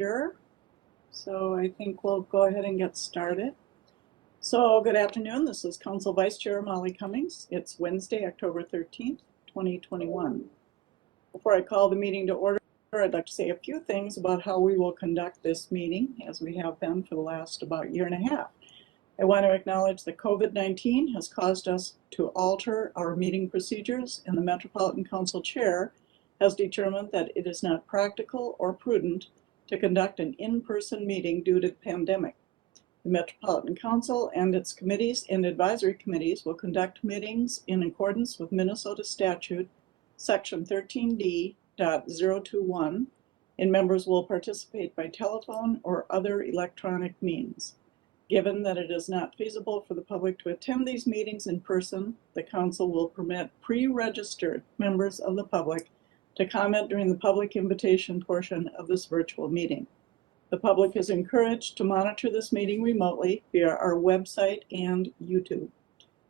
here. So I think we'll go ahead and get started. So good afternoon. This is Council Vice Chair Molly Cummings. It's Wednesday, October 13th, 2021. Before I call the meeting to order, I'd like to say a few things about how we will conduct this meeting, as we have been for the last about year and a half. I want to acknowledge that COVID-19 has caused us to alter our meeting procedures, and the Metropolitan Council Chair has determined that it is not practical or prudent to conduct an in-person meeting due to the pandemic. The Metropolitan Council and its committees and advisory committees will conduct meetings in accordance with Minnesota Statute Section 13D.021, and members will participate by telephone or other electronic means. Given that it is not feasible for the public to attend these meetings in person, the Council will permit pre-registered members of the public to comment during the public invitation portion of this virtual meeting. The public is encouraged to monitor this meeting remotely via our website and YouTube.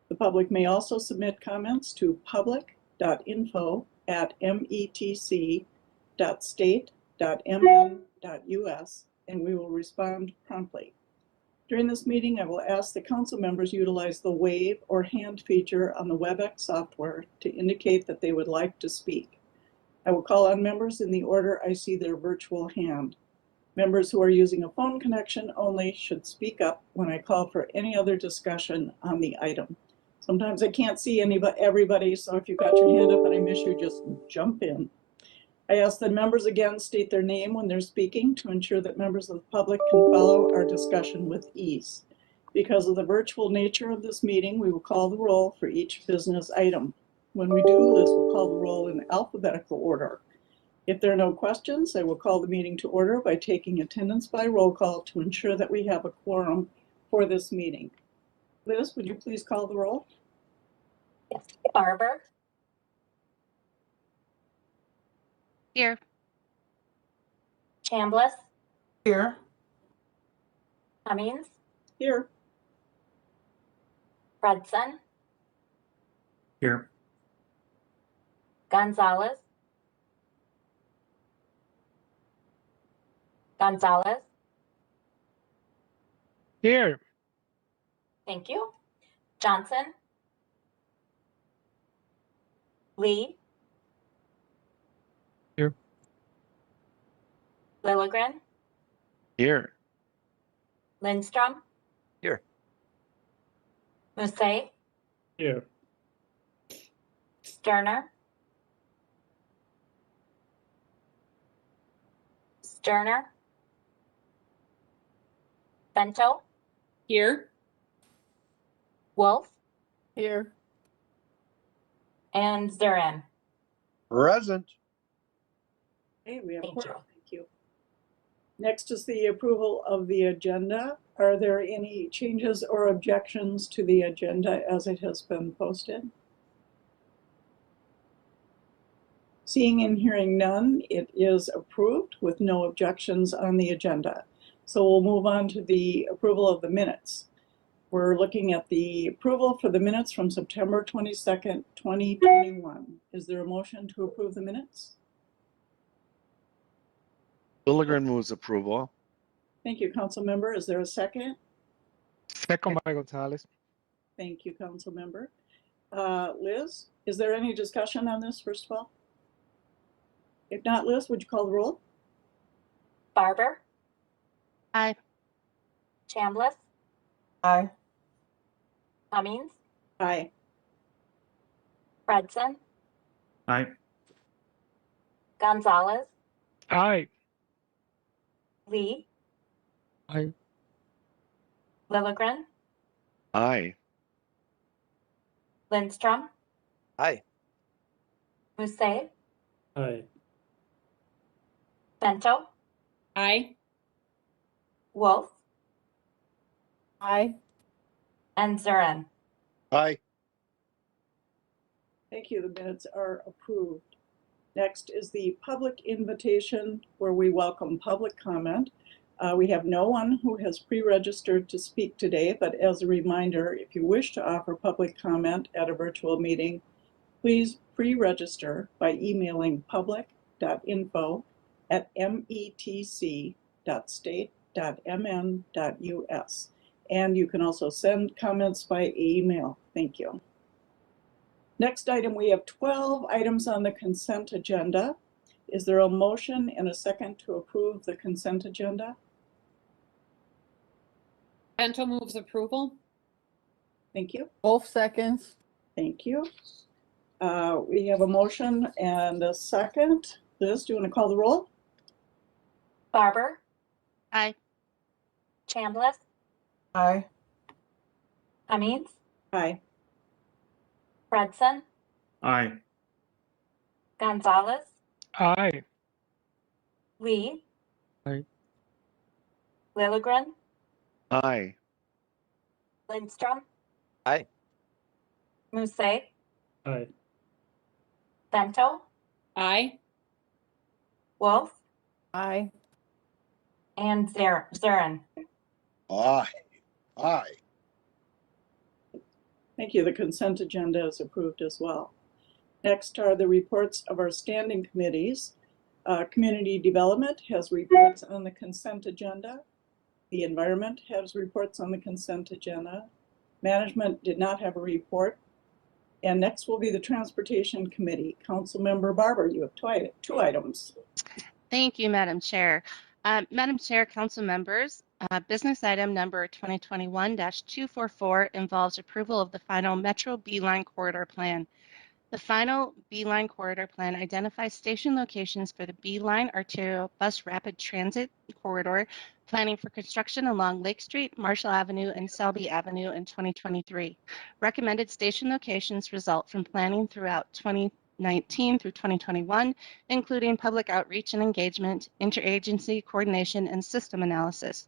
The public may also submit comments to public.info@met.state.mn.us, and we will respond promptly. During this meeting, I will ask the council members utilize the wave or hand feature on the WebEx software to indicate that they would like to speak. I will call on members in the order I see their virtual hand. Members who are using a phone connection only should speak up when I call for any other discussion on the item. Sometimes I can't see everybody, so if you've got your hand up and I miss you, just jump in. I ask that members again state their name when they're speaking to ensure that members of the public can follow our discussion with ease. Because of the virtual nature of this meeting, we will call the roll for each business item. When we do, Liz will call the roll in alphabetical order. If there are no questions, I will call the meeting to order by taking attendance by roll call to ensure that we have a quorum for this meeting. Liz, would you please call the roll? Yes. Barber. Here. Chambliss. Here. Cummings. Here. Fredson. Here. Gonzalez. Gonzalez. Here. Thank you. Johnson. Lee. Here. Lilligren. Here. Lindstrom. Here. Musset. Here. Sterner. Sterner. Bento. Here. Wolf. Here. And Zurin. Present. Okay, we have Thank quorum. Thank you. Next is the approval of the agenda. Are there any changes or objections to the agenda as it has been posted? Seeing and hearing none, it is approved with no objections on the agenda. So we'll move on to the approval of the minutes. We're looking at the approval for the minutes from September 22nd, 2021. Is there a motion to approve the minutes? Lilligren moves approval. Thank you, Council Member. Is there a second? Second by Gonzalez. Thank you, Council Member. Liz, is there any discussion on this, first of all? If not, Liz, would you call the roll? Barber. Aye. Chambliss. Aye. Cummings. Aye. Fredson. Aye. Gonzalez. Aye. Lee. Aye. Lilligren. Aye. Lindstrom. Aye. Musset. Aye. Bento. Aye. Wolf. Aye. And Zurin. Aye. Thank you. The minutes are approved. Next is the public invitation where we welcome public comment. We have no one who has pre-registered to speak today, but as a reminder, if you wish to offer public comment at a virtual meeting, please pre-register by emailing public.info@metc.mn.us. www.state.mn.us. And you can also send comments by email. Thank you. Next item, we have 12 items on the consent agenda. Is there a motion and a second to approve the consent agenda? Bento moves approval. Thank you. Wolf seconds. Thank you. We have a motion and a second. Liz, do you want to call the roll? Barber, Aye. Chambliss, Aye. Cummings, Aye. Fredson, Aye. Gonzalez, Aye. Lee. Aye. Lilligren, Aye. Lindstrom, Aye. Musse, Aye. Bento, Aye. Wolf, Aye. and Zurin. Aye. Aye. Thank you. The consent agenda is approved as well. Next are the reports of our standing committees. Community Development has reports on the consent agenda. The Environment has reports on the consent agenda. Management did not have a report. And next will be the Transportation Committee. Councilmember Barber, you have two items. Thank you, Madam Chair. Madam Chair, council members, business item number 2021-244 involves approval of the final Metro B-Line Corridor Plan. The final B-Line Corridor Plan identifies station locations for the B-Line arterial bus rapid transit corridor, planning for construction along Lake Street, Marshall Avenue, and Selby Avenue in 2023. Recommended station locations result from planning throughout 2019 through 2021, including public outreach and engagement, interagency coordination, and system analysis.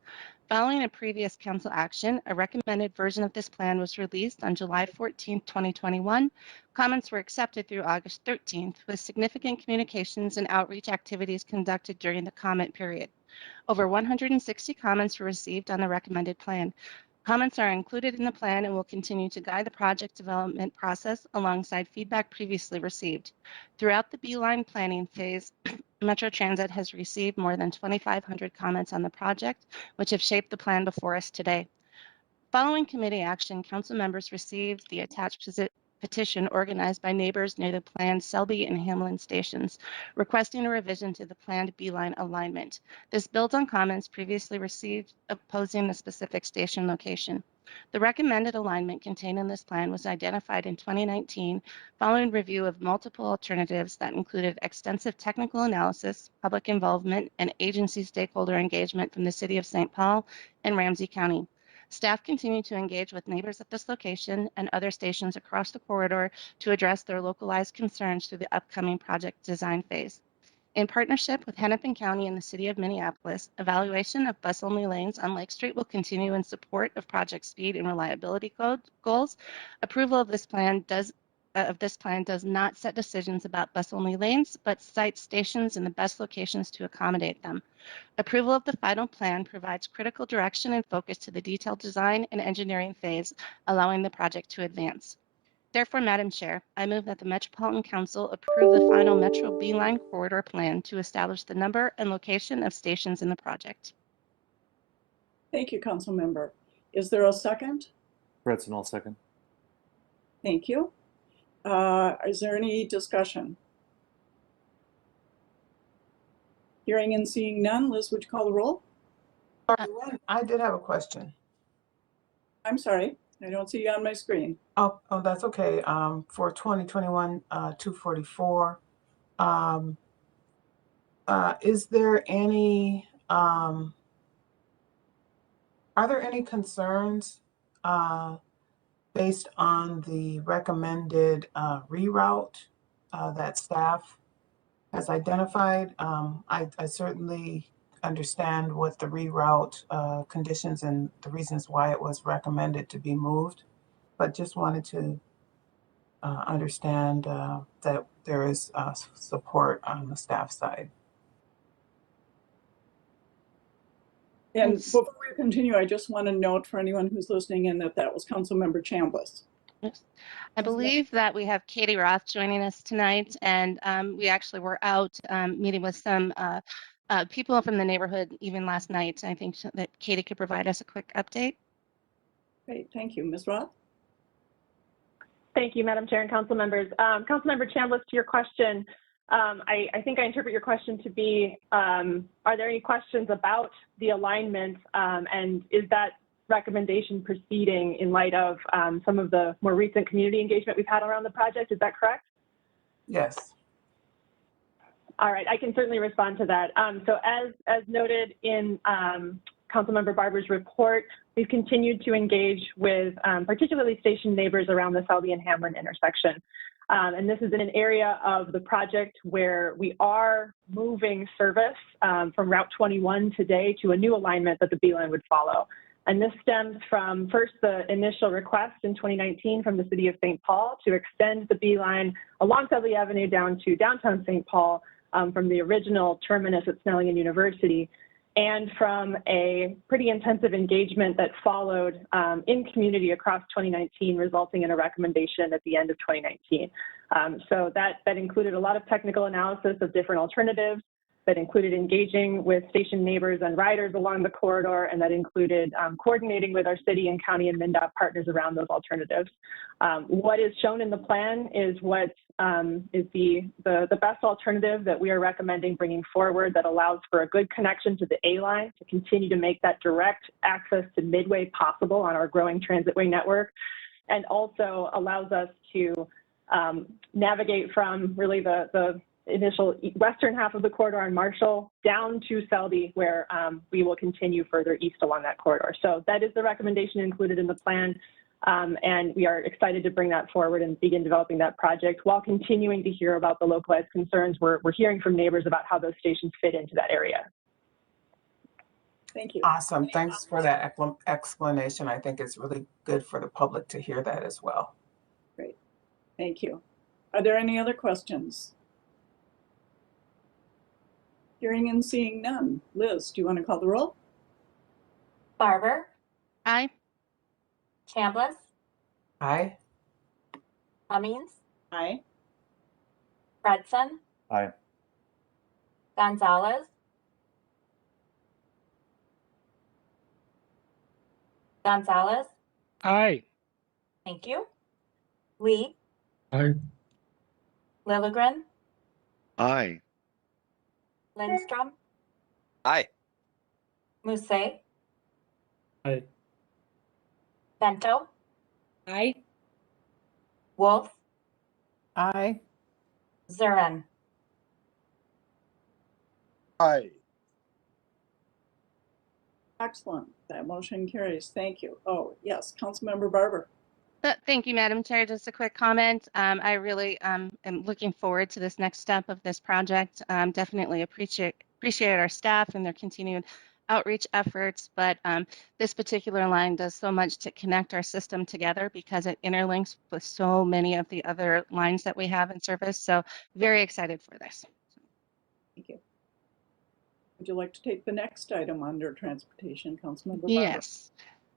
Following a previous council action, a recommended version of this plan was released on July 14, 2021. Comments were accepted through August 13th, with significant communications and outreach activities conducted during the comment period. Over 160 comments were received on the recommended plan. Comments are included in the plan and will continue to guide the project development process alongside feedback previously received. Throughout the B-Line planning phase, Metro Transit has received more than 2,500 comments on the project, which have shaped the plan before us today. Following committee action, council members received the attached petition organized by neighbors near the planned Selby and Hamlin stations, requesting a revision to the planned B-Line alignment. This builds on comments previously received opposing the specific station location. The recommended alignment contained in this plan was identified in 2019 following review of multiple alternatives that included extensive technical analysis, public involvement, and agency stakeholder engagement from the City of St. Paul and Ramsey County. Staff continue to engage with neighbors at this location and other stations across the corridor to address their localized concerns through the upcoming project design phase. In partnership with Hennepin County and the City of Minneapolis, evaluation of bus-only lanes on Lake Street will continue in support of project speed and reliability goals. Approval of this plan does not set decisions about bus-only lanes, but sites stations in the best locations to accommodate them. Approval of the final plan provides critical direction and focus to the detailed design and engineering phase, allowing the project to advance. Therefore, Madam Chair, I move that the Metropolitan Council approve the final Metro B-Line Corridor Plan to establish the number and location of stations in the project. Thank you, Council Member. Is there a second? Fredson, all second. Thank you. Is there any discussion? Hearing and seeing none, Liz, would you call the roll? I did have a question. I'm sorry, I don't see you on my screen. Oh, that's okay. For 2021-244, is there any, are there any concerns based on the recommended reroute that staff has identified? I certainly understand what the reroute conditions and the reasons why it was recommended to be moved, but just wanted to understand that there is support on the staff side. And before we continue, I just want to note for anyone who's listening in that that was Councilmember Chambliss. Yes. I believe that we have Katie Roth joining us tonight, and we actually were out meeting with some people from the neighborhood even last night. I think that Katie could provide us a quick update. Great, thank you. Ms. Roth? Thank you, Madam Chair and council members. Councilmember Chambliss, to your question, I think I interpret your question to be, are there any questions about the alignment, and is that recommendation proceeding in light of some of the more recent community engagement we've had around the project? Is that correct? Yes. All right, I can certainly respond to that. So as noted in Councilmember Barber's report, we've continued to engage with particularly station neighbors around the Selby and Hamlin intersection. And this is in an area of the project where we are moving service from Route 21 today to a new alignment that the B-line would follow. And this stems from first the initial request in 2019 from the city of St. Paul to extend the B-line along Selby Avenue down to downtown St. Paul from the original terminus at Snelling University, and from a pretty intensive engagement that followed in community across 2019, resulting in a recommendation at the end of 2019. So that included a lot of technical analysis of different alternatives, that included engaging with station neighbors and riders along the corridor, and that included coordinating with our city and county and MnDOT partners around those alternatives. What is shown in the plan is what is the best alternative that we are recommending bringing forward, that allows for a good connection to the A-line to continue to make that direct access to Midway possible on our growing transitway network, and also allows us to navigate from really the initial western half of the corridor on Marshall down to Selby, where we will continue further east along that corridor. So that is the recommendation included in the plan, and we are excited to bring that forward and begin developing that project while continuing to hear about the localized concerns we're hearing from neighbors about how those stations fit into that area. Thank you. Awesome. Thanks for that explanation. I think it's really good for the public to hear that as well. Great. Thank you. Are there any other questions? Hearing and seeing none. Liz, do you want to call the roll? Barber, Aye. Chambliss, Aye. Cummings, Aye. Fredson, Aye. Gonzalez, Aye. thank you. Lee, Aye. Lilligren, Aye. Lindstrom, Aye. Musse, Aye. Bento, Aye. Wolf, Aye. Zurin. Aye. Excellent. That motion carries. Thank you. Oh, yes, Councilmember Barber. Thank you, Madam Chair. Just a quick comment. I really am looking forward to this next step of this project. Definitely appreciate our staff and their continued outreach efforts, but this particular line does so much to connect our system together because it interlinks with so many of the other lines that we have in service. So very excited for this. Thank you. Would you like to take the next item under transportation, Councilmember Barber? Yes.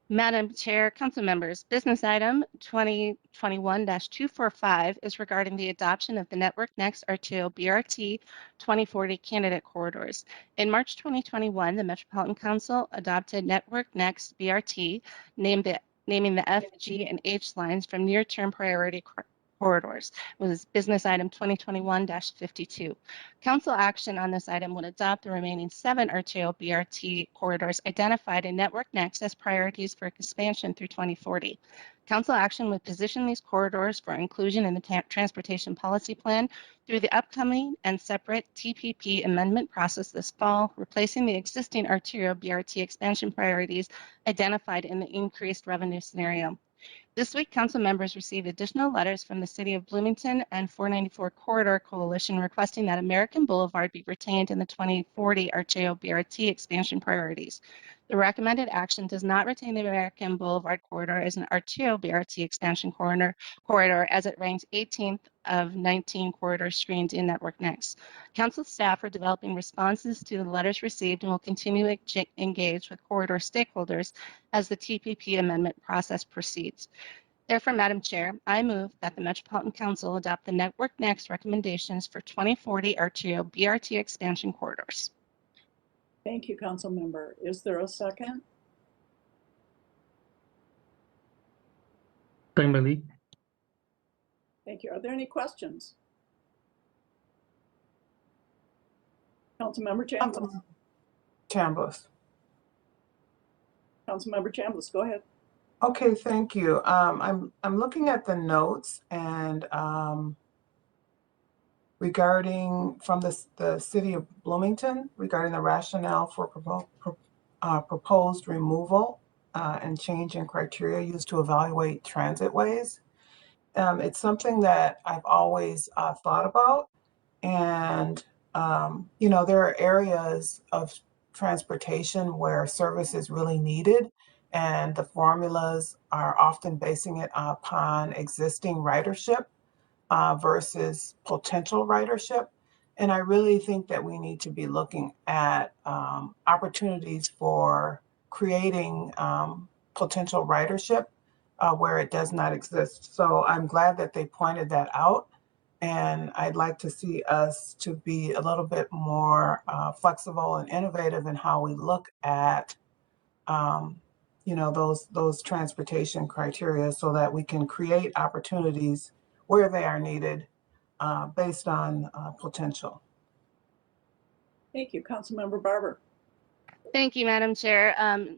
Madam Chair, council members, business item 2021-245 is regarding the adoption of the Network Next RTO BRT 2040 candidate corridors. In March 2021, the Metropolitan Council adopted Network Next BRT, naming the F, G, and H lines from near-term priority corridors. It was business item 2021-52. Council action on this item would adopt the remaining 7 RTO BRT corridors identified in Network Next as priorities for expansion through 2040. Council action would position these corridors for inclusion in the Transportation Policy Plan through the upcoming and separate TPP amendment process this fall, replacing the existing RTO BRT expansion priorities identified in the increased revenue scenario. This week, council members received additional letters from the City of Bloomington and 494 Corridor Coalition requesting that American Boulevard be retained in the 2040 RTO BRT expansion priorities. The recommended action does not retain the American Boulevard corridor as an RTO BRT expansion corridor as it ranks 18th of 19 corridors screened in Network Next. Council staff are developing responses to the letters received and will continue to engage with corridor stakeholders as the TPP amendment process proceeds. Therefore, Madam Chair, I move that the Metropolitan Council adopt the Network Next recommendations for 2040 RTO BRT expansion corridors. Thank you, council member. Is there a second? Second. Thank you. Are there any questions? Councilmember Chambliss. Chambliss. Councilmember Chambliss, go ahead. Okay, thank you. I'm looking at the notes and regarding from the city of Bloomington regarding the rationale for proposed removal and change in criteria used to evaluate transitways. It's something that I've always thought about, and you know, there are areas of transportation where service is really needed, and the formulas are often basing it upon existing ridership versus potential ridership. And I really think that we need to be looking at opportunities for creating potential ridership where it does not exist. So I'm glad that they pointed that out. And I'd like to see us to be a little bit more flexible and innovative in how we look at you know, those transportation criteria so that we can create opportunities where they are needed based on potential. Thank you, Councilmember Barber. Thank you, Madam Chair.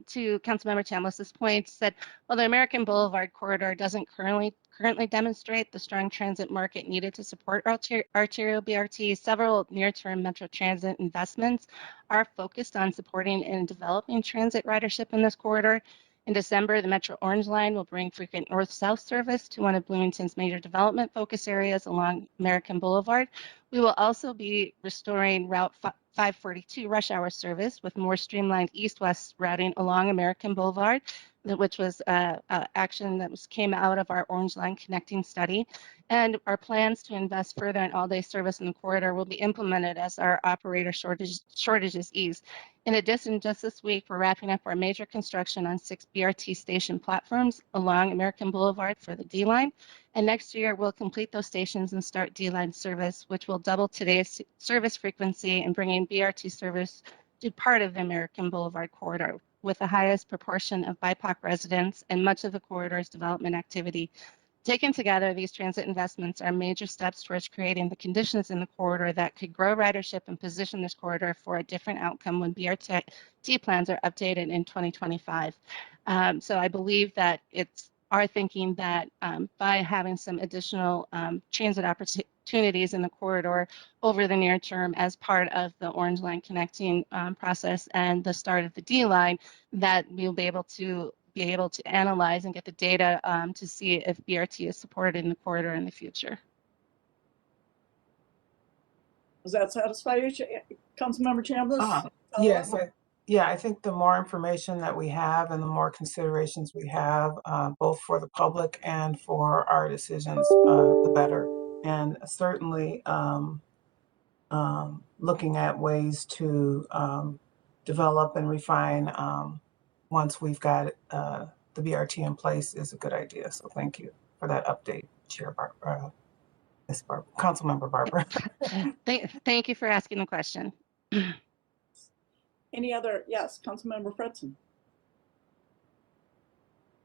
To Councilmember Chambliss's point, said, well, the American Boulevard corridor doesn't currently demonstrate the strong transit market needed to support arterial BRT. Several near-term Metro Transit investments are focused on supporting and developing transit ridership in this corridor. In December, the Metro Orange Line will bring frequent north-south service to one of Bloomington's major development focus areas along American Boulevard. We will also be restoring Route 542 rush hour service with more streamlined east-west routing along American Boulevard, which was action that came out of our Orange Line connecting study. And our plans to invest further in all-day service in the corridor will be implemented as our operator shortages ease. In addition, just this week, we're wrapping up our major construction on 6 BRT station platforms along American Boulevard for the D line. And next year, we'll complete those stations and start D-line service, which will double today's service frequency and bringing BRT service to part of the American Boulevard corridor with the highest proportion of BIPOC residents and much of the corridor's development activity. Taken together, these transit investments are major steps towards creating the conditions in the corridor that could grow ridership and position this corridor for a different outcome when BRT plans are updated in 2025. So I believe that it's our thinking that by having some additional transit opportunities in the corridor over the near term as part of the Orange Line connecting process and the start of the D line, that we'll be able to analyze and get the data to see if BRT is supported in the corridor in the future. Does that satisfy you, Councilmember Chambliss? Yes, I think the more information that we have and the more considerations we have, both for the public and for our decisions, the better. And certainly looking at ways to develop and refine once we've got the BRT in place is a good idea. So thank you for that update, Chair Barber, Councilmember Barber. Thank you for asking the question. Any other? Yes, Councilmember Fredson.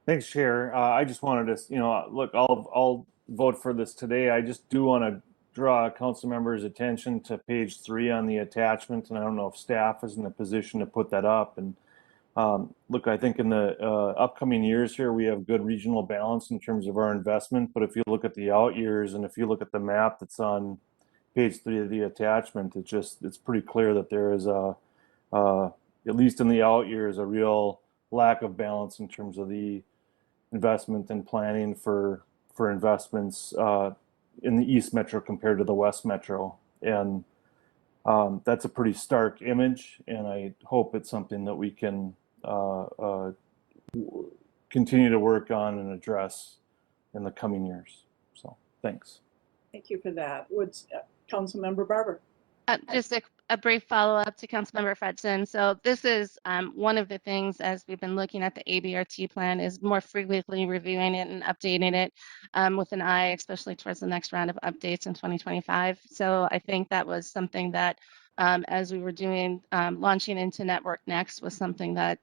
Thanks, Chair. I just wanted to, look, I'll vote for this today. I just do want to draw council members' attention to page 3 on the attachment, and I don't know if staff is in a position to put that up. And look, I think in the upcoming years here, we have good regional balance in terms of our investment. But if you look at the out years and if you look at the map that's on page 3 of the attachment, it's pretty clear that there is at least in the out years, a real lack of balance in terms of the investment and planning for investments in the East Metro compared to the West Metro. And that's a pretty stark image, and I hope it's something that we can continue to work on and address in the coming years. So thanks. Thank you for that. Would Councilmember Barber? Just a brief follow-up to Councilmember Fredson. So this is one of the things as we've been looking at the ABRT plan is more frequently reviewing it and updating it with an eye, especially towards the next round of updates in 2025. So I think that was something that as we were doing launching into Network Next was something that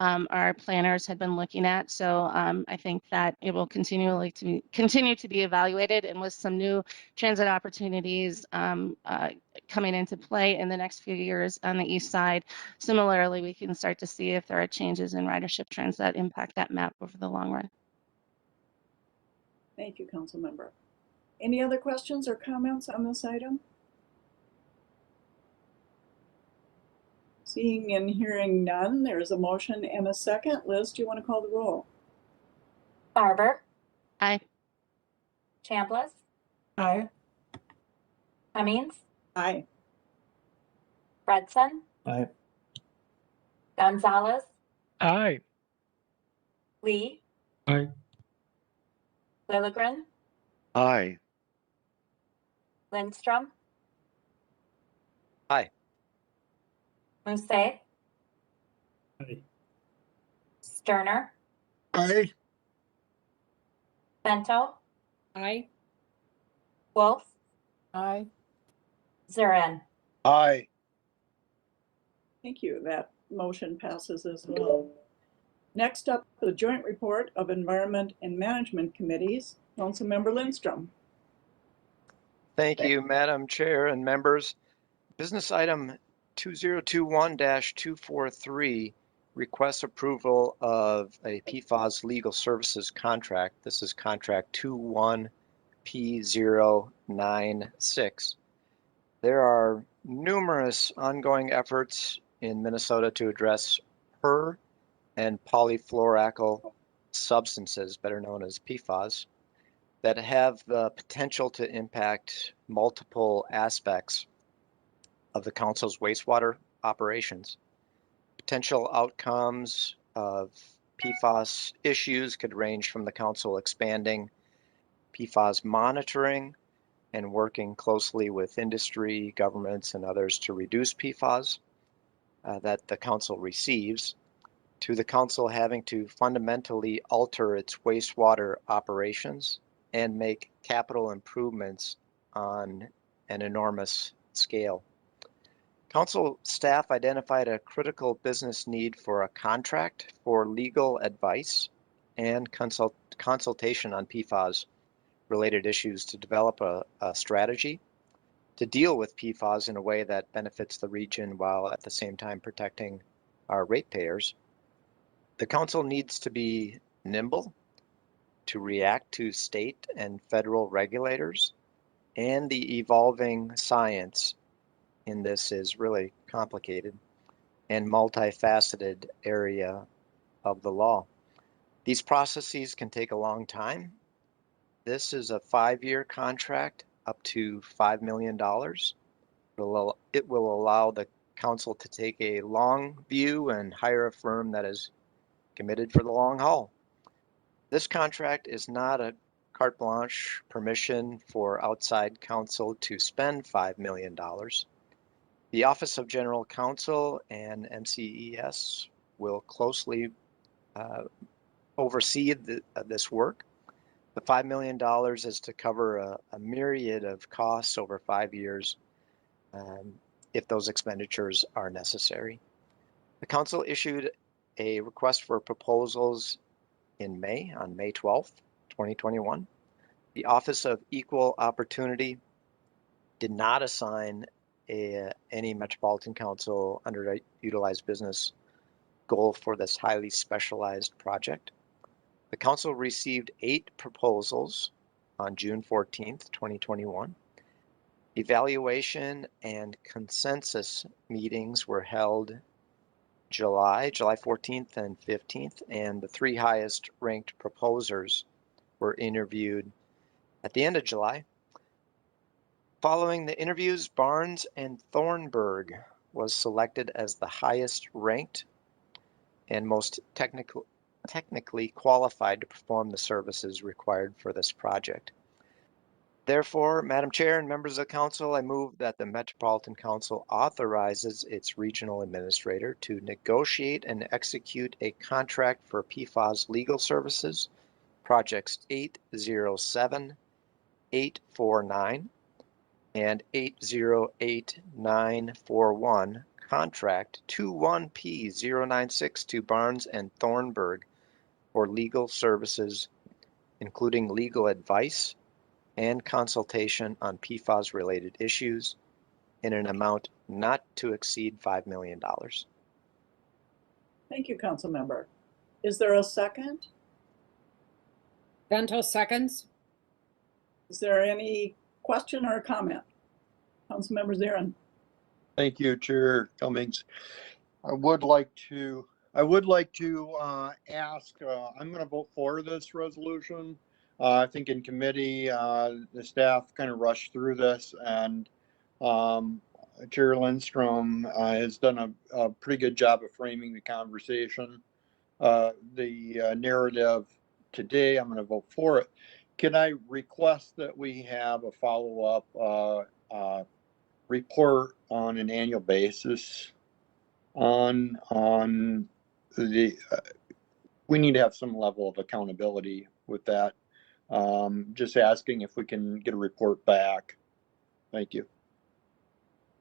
our planners had been looking at. So I think that it will continue to be evaluated, and with some new transit opportunities coming into play in the next few years on the east side. Similarly, we can start to see if there are changes in ridership trends that impact that map over the long run. Thank you, Councilmember. Any other questions or comments on this item? Seeing and hearing none, there is a motion and a second. Liz, do you want to call the roll? Barber, Aye. Chambliss, Aye. Cummings, Aye. Fredson, Aye. Gonzalez, Aye. Lee, Aye. Lilligren, Aye. Lindstrom, Aye. Musset, Aye. Sterner, Aye. Bento, Aye. Wolf, Aye. Zurin. Aye. Thank you. That motion passes as well. Next up, the joint report of Environment and Management Committees. Councilmember Lindstrom. Thank you, Madam Chair and members. Business item 2021-243 requests approval of a PFAS legal services contract. This is contract 21P096. There are numerous ongoing efforts in Minnesota to address per and polyfluoroalkyl substances, better known as PFAS, that have the potential to impact multiple aspects of the council's wastewater operations. Potential outcomes of PFAS issues could range from the council expanding PFAS monitoring and working closely with industry, governments, and others to reduce PFAS that the council receives, to the council having to fundamentally alter its wastewater operations and make capital improvements on an enormous scale. Council staff identified a critical business need for a contract for legal advice and consultation on PFAS related issues to develop a strategy to deal with PFAS in a way that benefits the region while at the same time protecting our ratepayers. The council needs to be nimble to react to state and federal regulators, and the evolving science in this is really complicated and multifaceted area of the law. These processes can take a long time. This is a 5-year contract up to $5 million. It will allow the council to take a long view and hire a firm that is committed for the long haul. This contract is not a carte blanche permission for outside counsel to spend $5 million. The Office of General Counsel and MCES will closely oversee this work. The $5 million is to cover a myriad of costs over 5 years if those expenditures are necessary. The council issued a request for proposals in May, on May 12th, 2021. The Office of Equal Opportunity did not assign any Metropolitan Council underutilized business goal for this highly specialized project. The council received 8 proposals on June 14th, 2021. Evaluation and consensus meetings were held July 14th and 15th, and the 3 highest ranked proposers were interviewed at the end of July. Following the interviews, Barnes and Thornburg was selected as the highest ranked and most technically qualified to perform the services required for this project. Therefore, Madam Chair and members of the council, I move that the Metropolitan Council authorizes its regional administrator to negotiate and execute a contract for PFAS legal services, projects 807, 849, and 808941 contract 21P096 to Barnes and Thornburg for legal services, including legal advice and consultation on PFAS-related issues in an amount not to exceed $5 million. Thank you, Councilmember. Is there a second? Bento seconds. Is there any question or comment? Councilmember Zarin. Thank you, Chair Cummings. I would like to ask, I'm going to vote for this resolution. I think in committee, the staff kind of rushed through this, and Chair Lindstrom has done a pretty good job of framing the conversation. The narrative today, I'm going to vote for it. Can I request that we have a follow-up report on an annual basis on the, we need to have some level of accountability with that. Just asking if we can get a report back. Thank you.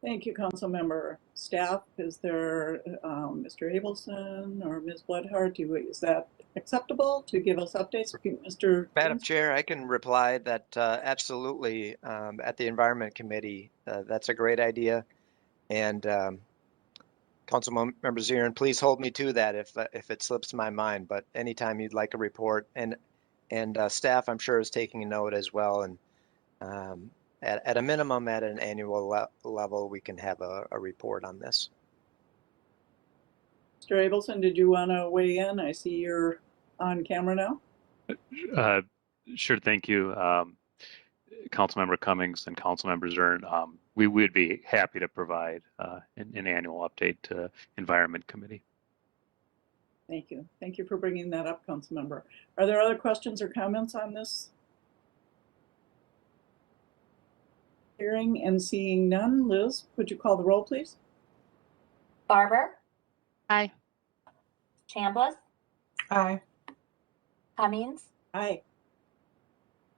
Thank you, Councilmember. Staff, is there Mr. Abelson or Ms. Bloodhart? Is that acceptable to give us updates? Mr. Madam Chair, I can reply that absolutely at the Environment Committee, that's a great idea. And Councilmember Zarin, please hold me to that if it slips my mind, but anytime you'd like a report, and staff I'm sure is taking a note as well, and at a minimum at an annual level we can have a report on this. Mr. Abelson, did you want to weigh in? I see you're on camera now. Sure, thank you. Councilmember Cummings and Councilmember Zarin, we would be happy to provide an annual update to Environment Committee. Thank you. Thank you for bringing that up, Councilmember. Are there other questions or comments on this? Hearing and seeing none. Liz, would you call the roll, please? Barber, Aye. Chambliss, Aye. Cummings, Aye.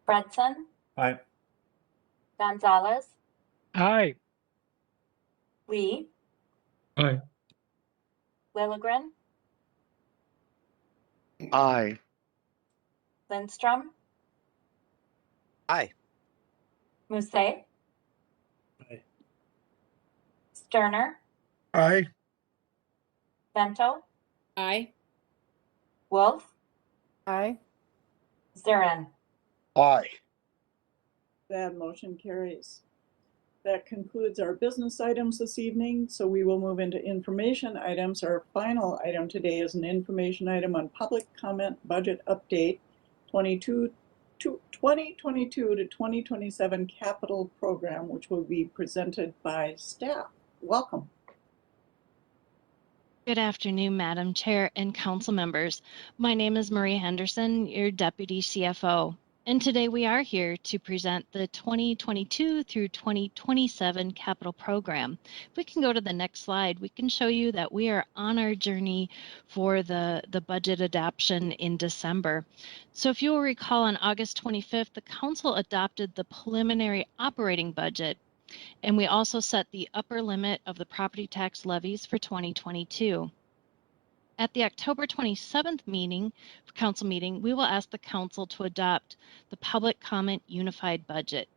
Fredson, Aye. Gonzalez, Aye. Lee, Aye. Lilligren, Aye. Lindstrom, Aye. Musset, Aye. Sterner, Aye. Bento, Aye. Wolf, Aye. Zarin. Aye. That motion carries. That concludes our business items this evening, so we will move into information items. Our final item today is an information item on public comment budget update 2022 to 2027 capital program, which will be presented by staff. Welcome. Good afternoon, Madam Chair and council members. My name is Marie Henderson, your Deputy CFO. And today we are here to present the 2022 through 2027 capital program. If we can go to the next slide, we can show you that we are on our journey for the budget adoption in December. So if you will recall, on August 25th, the council adopted the preliminary operating budget, and we also set the upper limit of the property tax levies for 2022. At the October 27th council meeting, we will ask the council to adopt the public comment unified budget.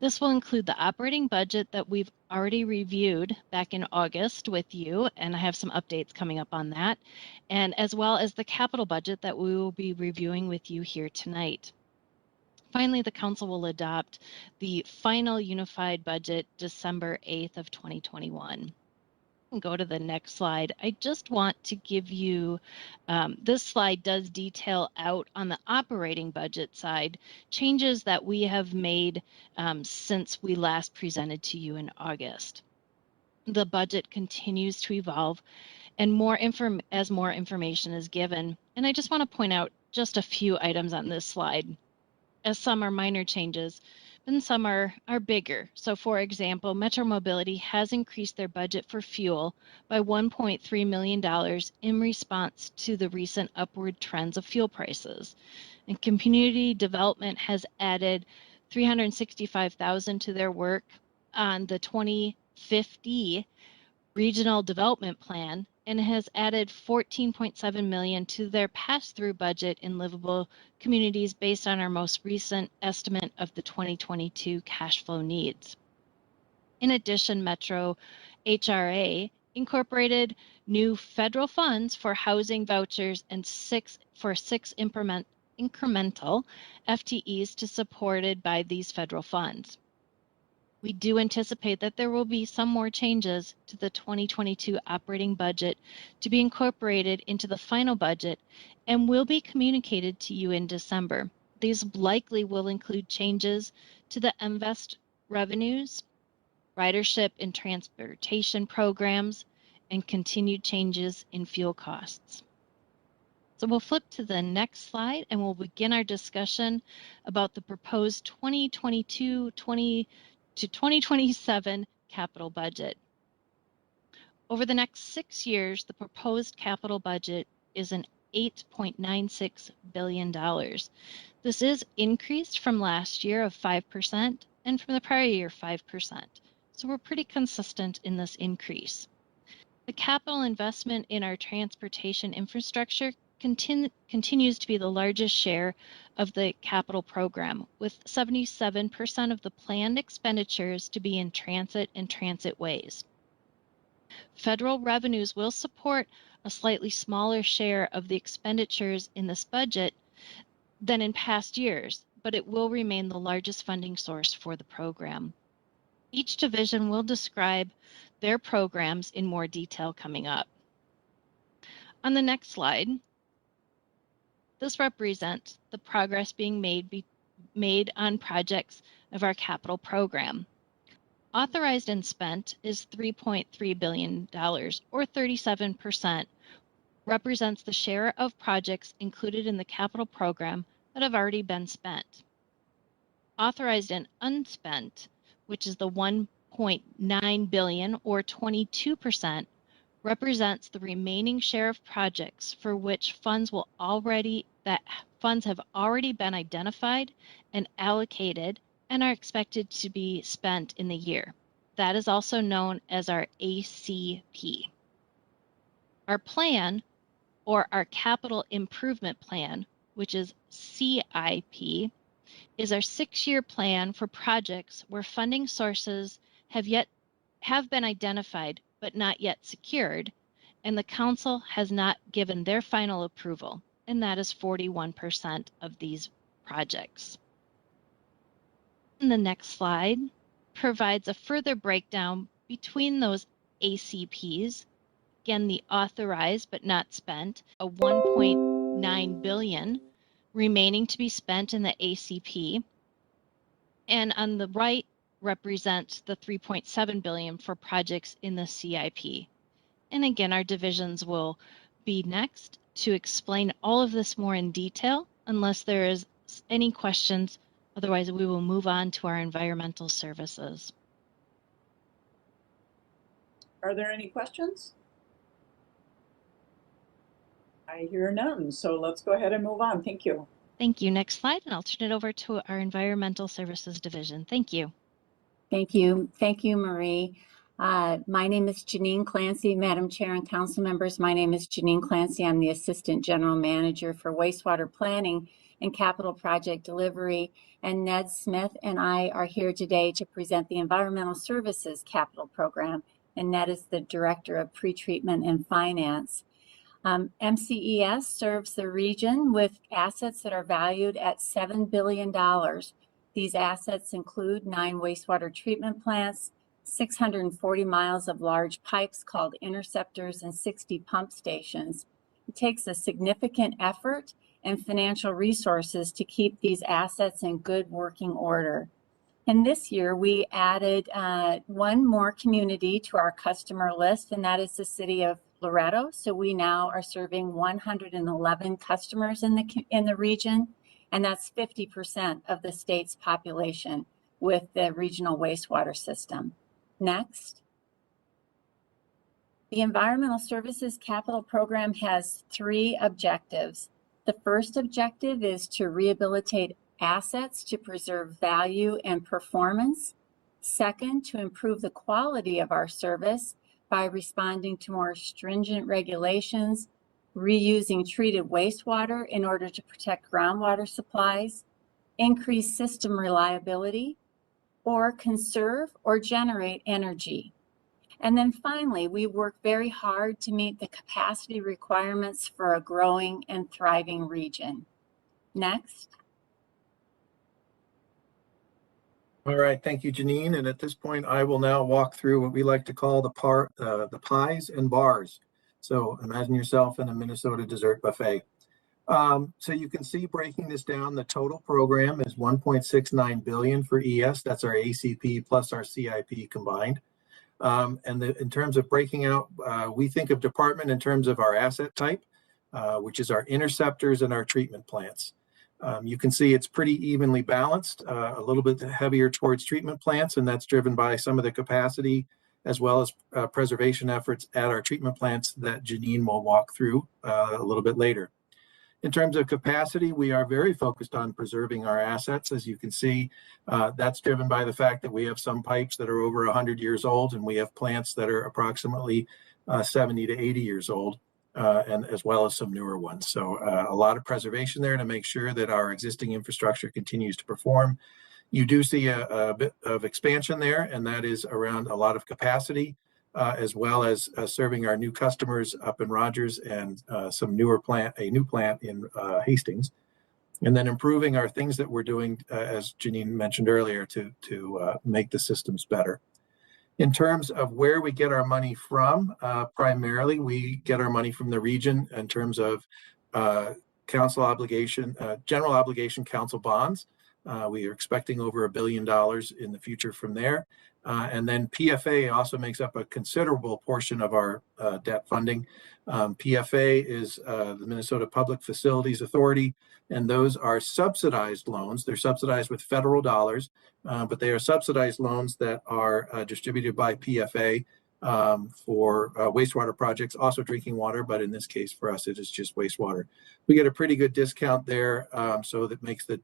This will include the operating budget that we've already reviewed back in August with you, and I have some updates coming up on that, and as well as the capital budget that we will be reviewing with you here tonight. Finally, the council will adopt the final unified budget December 8th of 2021. Go to the next slide. I just want to give you, this slide does detail out on the operating budget side, changes that we have made since we last presented to you in August. The budget continues to evolve and as more information is given. And I just want to point out just a few items on this slide, as some are minor changes, and some are bigger. So for example, Metro Mobility has increased their budget for fuel by $1.3 million in response to the recent upward trends of fuel prices. And Community Development has added $365,000 to their work. on the 2050 Regional Development Plan and has added $14.7 million to their pass-through budget in livable communities based on our most recent estimate of the 2022 cash flow needs. In addition, Metro HRA incorporated new federal funds for housing vouchers and six incremental FTEs to supported by these federal funds. We do anticipate that there will be some more changes to the 2022 operating budget to be incorporated into the final budget and will be communicated to you in December. These likely will include changes to the invest revenues, ridership and transportation programs, and continued changes in fuel costs. So we'll flip to the next slide and we'll begin our discussion about the proposed 2022 to 2027 capital budget. Over the next 6 years, the proposed capital budget is an $8.96 billion. This is increased from last year of 5% and from the prior year 5%. So we're pretty consistent in this increase. The capital investment in our transportation infrastructure continues to be the largest share of the capital program, with 77% of the planned expenditures to be in transit and transit ways. Federal revenues will support a slightly smaller share of the expenditures in this budget than in past years, but it will remain the largest funding source for the program. Each division will describe their programs in more detail coming up. On the next slide, this represents the progress being made on projects of our capital program. Authorized and spent is $3.3 billion, or 37%, represents the share of projects included in the capital program that have already been spent. Authorized and unspent, which is the $1.9 billion, or 22%, represents the remaining share of projects for which funds have already been identified and allocated and are expected to be spent in the year. That is also known as our ACP. Our plan, or our Capital Improvement Plan, which is CIP, is our 6-year plan for projects where funding sources have been identified but not yet secured, and the Council has not given their final approval, and that is 41% of these projects. And the next slide provides a further breakdown between those ACPs. Again, the authorized but not spent, a $1.9 billion remaining to be spent in the ACP, and on the right represents the $3.7 billion for projects in the CIP. And again, our divisions will be next to explain all of this more in detail, unless there is any questions. Otherwise, we will move on to our environmental services. Are there any questions? I hear none, so let's go ahead and move on. Thank you. Thank you. Next slide, and I'll turn it over to our environmental services division. Thank you. Thank you. Thank you, Marie. My name is Janine Clancy, Madam Chair and Council members. My name is Janine Clancy. I'm the Assistant General Manager for Wastewater Planning and Capital Project Delivery. And Ned Smith and I are here today to present the Environmental Services Capital Program. And Ned is the Director of Pretreatment and Finance. MCES serves the region with assets that are valued at $7 billion. These assets include 9 wastewater treatment plants, 640 miles of large pipes called interceptors, and 60 pump stations. It takes a significant effort and financial resources to keep these assets in good working order. And this year we added one more community to our customer list, and that is the city of Loretto. So we now are serving 111 customers in the region, and that's 50% of the state's population with the regional wastewater system. Next. The Environmental Services Capital Program has 3 objectives. The first objective is to rehabilitate assets to preserve value and performance. Second, to improve the quality of our service by responding to more stringent regulations, reusing treated wastewater in order to protect groundwater supplies, increase system reliability, or conserve or generate energy. And then finally, we work very hard to meet the capacity requirements for a growing and thriving region. Next. All right, thank you, Janine. And at this point, I will now walk through what we like to call the pies and bars. So imagine yourself in a Minnesota dessert buffet. So you can see, breaking this down, the total program is 1.69 billion for ES. That's our ACP plus our CIP combined. In terms of breaking out, we think of department in terms of our asset type, which is our interceptors and our treatment plants. You can see it's pretty evenly balanced, a little bit heavier towards treatment plants, and that's driven by some of the capacity as well as preservation efforts at our treatment plants that Janine will walk through a little bit later. In terms of capacity, we are very focused on preserving our assets. As you can see, that's driven by the fact that we have some pipes that are over 100 years old, and we have plants that are approximately 70 to 80 years old, and as well as some newer ones. So a lot of preservation there to make sure that our existing infrastructure continues to perform. You do see a bit of expansion there, and that is around a lot of capacity, as well as serving our new customers up in Rogers and a new plant in Hastings, and then improving our things that we're doing, as Janine mentioned earlier, to make the systems better. In terms of where we get our money from, primarily we get our money from the region in terms of council obligation, general obligation council bonds. We are expecting over $1 billion in the future from there. And then PFA also makes up a considerable portion of our debt funding. PFA is the Minnesota Public Facilities Authority, and those are subsidized loans. They're subsidized with federal dollars, but they are subsidized loans that are distributed by PFA for wastewater projects, also drinking water, but in this case for us it is just wastewater. We get a pretty good discount there, so that makes the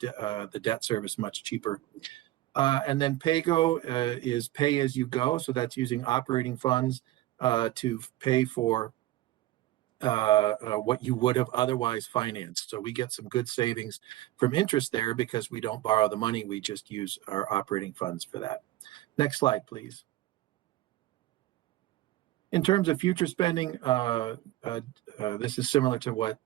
debt service much cheaper. And then PAYGO is pay as you go. So that's using operating funds to pay for what you would have otherwise financed. So we get some good savings from interest there because we don't borrow the money. We just use our operating funds for that. Next slide, please. In terms of future spending, this is similar to what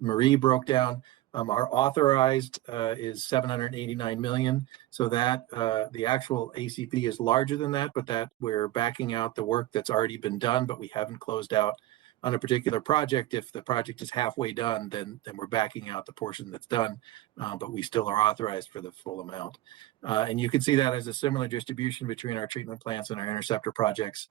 Marie broke down. Our authorized is 789 million. So that the actual ACP is larger than that, but that we're backing out the work that's already been done, but we haven't closed out on a particular project. If the project is halfway done, then we're backing out the portion that's done, but we still are authorized for the full amount. And you can see that as a similar distribution between our treatment plants and our interceptor projects.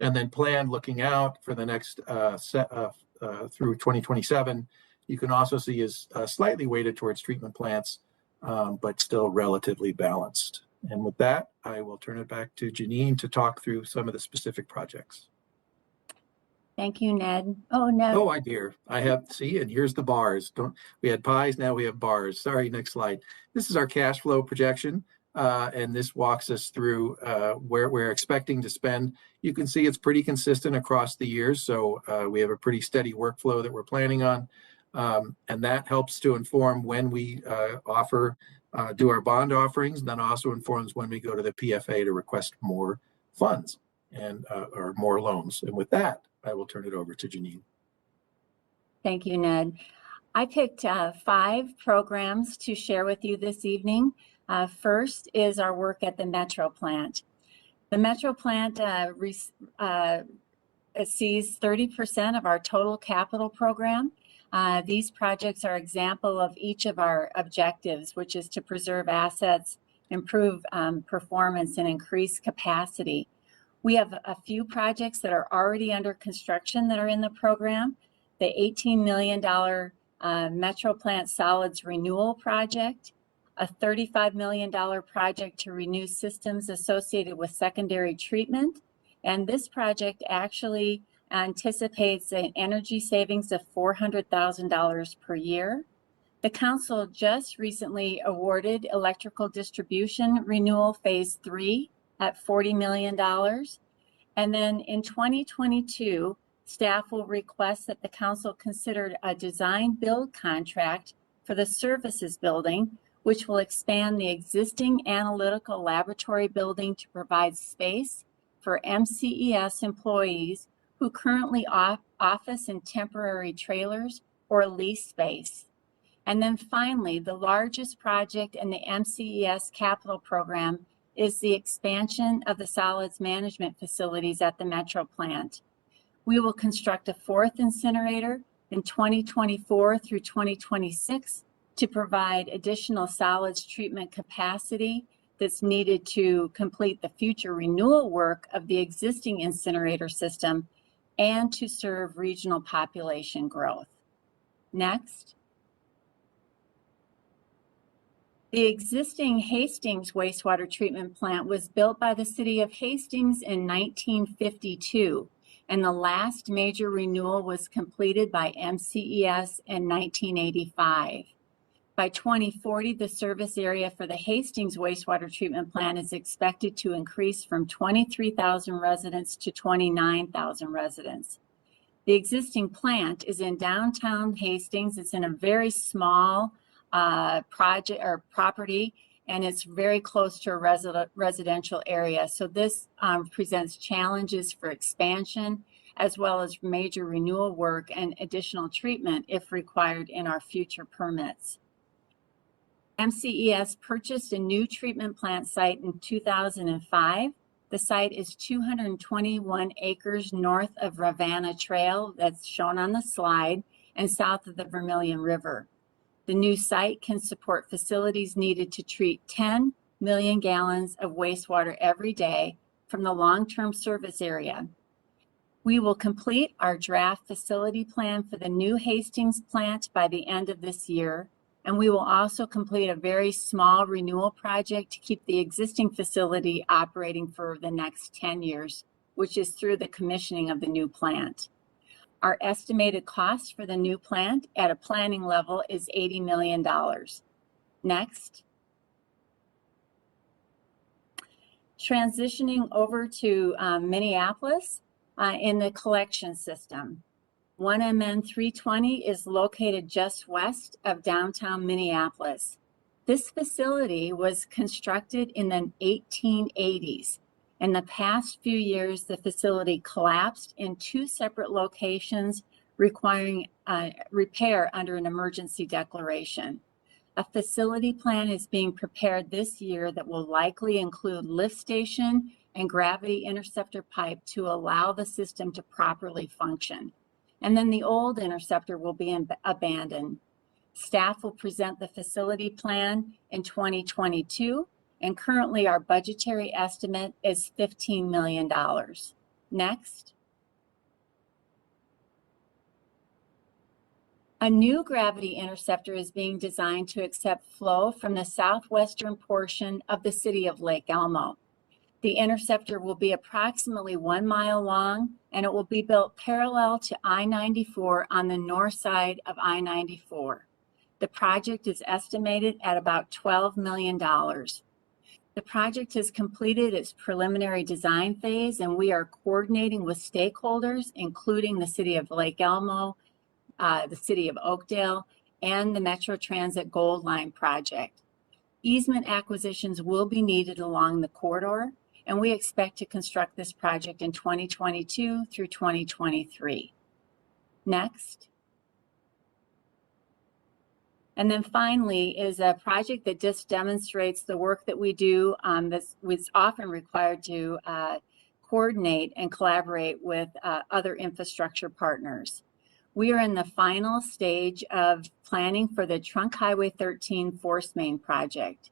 And then planned looking out for the next through 2027, you can also see is slightly weighted towards treatment plants, but still relatively balanced. And with that, I will turn it back to Janine to talk through some of the specific projects. Thank you, Ned. Oh, Ned. Oh, I dear. I have, see, and here's the bars. We had pies, now we have bars. Sorry, next slide. This is our cash flow projection, and this walks us through where we're expecting to spend. You can see it's pretty consistent across the years, so we have a pretty steady workflow that we're planning on, and that helps to inform when we do our bond offerings, and then also informs when we go to the PFA to request more funds and or more loans. And with that, I will turn it over to Janine. Thank you, Ned. I picked 5 programs to share with you this evening. First is our work at the Metro plant. The Metro plant sees 30% of our total capital program. These projects are example of each of our objectives, which is to preserve assets, improve performance, and increase capacity. We have a few projects that are already under construction that are in the program. The $18 million Metro Plant Solids Renewal Project, a $35 million project to renew systems associated with secondary treatment. And this project actually anticipates an energy savings of $400,000 per year. The council just recently awarded Electrical Distribution Renewal Phase 3 at $40 million. And then in 2022, staff will request that the council consider a design build contract for the services building, which will expand the existing analytical laboratory building to provide space for MCES employees who currently office in temporary trailers or lease space. And then finally, the largest project in the MCES capital program is the expansion of the solids management facilities at the Metro plant. We will construct a fourth incinerator in 2024 through 2026 to provide additional solids treatment capacity that's needed to complete the future renewal work of the existing incinerator system and to serve regional population growth. Next. The existing Hastings wastewater treatment plant was built by the city of Hastings in 1952, and the last major renewal was completed by MCES in 1985. By 2040, the service area for the Hastings wastewater treatment plant is expected to increase from 23,000 residents to 29,000 residents. The existing plant is in downtown Hastings. It's in a very small project or property, and it's very close to a residential area. So this presents challenges for expansion as well as major renewal work and additional treatment if required in our future permits. MCES purchased a new treatment plant site in 2005. The site is 221 acres north of Ravenna Trail, that's shown on the slide, and south of the Vermilion River. The new site can support facilities needed to treat 10 million gallons of wastewater every day from the long-term service area. We will complete our draft facility plan for the new Hastings plant by the end of this year, and we will also complete a very small renewal project to keep the existing facility operating for the next 10 years, which is through the commissioning of the new plant. Our estimated cost for the new plant at a planning level is $80 million. Next. Transitioning over to Minneapolis in the collection system. 1MN 320 is located just west of downtown Minneapolis. This facility was constructed in the 1880s. In the past few years, the facility collapsed in two separate locations, requiring repair under an emergency declaration. A facility plan is being prepared this year that will likely include lift station and gravity interceptor pipe to allow the system to properly function. And then the old interceptor will be abandoned. Staff will present the facility plan in 2022, and currently our budgetary estimate is $15 million. Next. A new gravity interceptor is being designed to accept flow from the southwestern portion of the city of Lake Elmo. The interceptor will be approximately 1 mile long, and it will be built parallel to I-94 on the north side of I-94. The project is estimated at about $12 million. The project has completed its preliminary design phase, and we are coordinating with stakeholders, including the city of Lake Elmo, the city of Oakdale, and the Metro Transit Gold Line project. Easement acquisitions will be needed along the corridor, and we expect to construct this project in 2022 through 2023. Next. And then finally is a project that just demonstrates the work that we do that was often required to coordinate and collaborate with other infrastructure partners. We are in the final stage of planning for the Trunk Highway 13 Force Main project.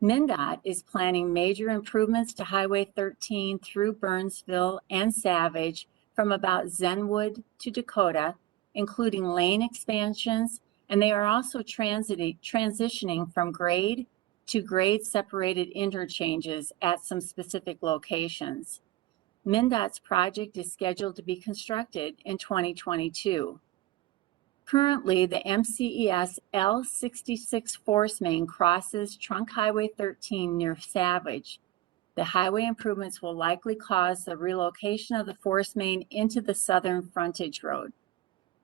MnDOT is planning major improvements to Highway 13 through Burnsville and Savage from about Zenwood to Dakota, including lane expansions, and they are also transitioning from grade to grade separated interchanges at some specific locations. MnDOT's project is scheduled to be constructed in 2022. Currently, the MCES L66 Force Main crosses Trunk Highway 13 near Savage. The highway improvements will likely cause the relocation of the forest main into the southern frontage road.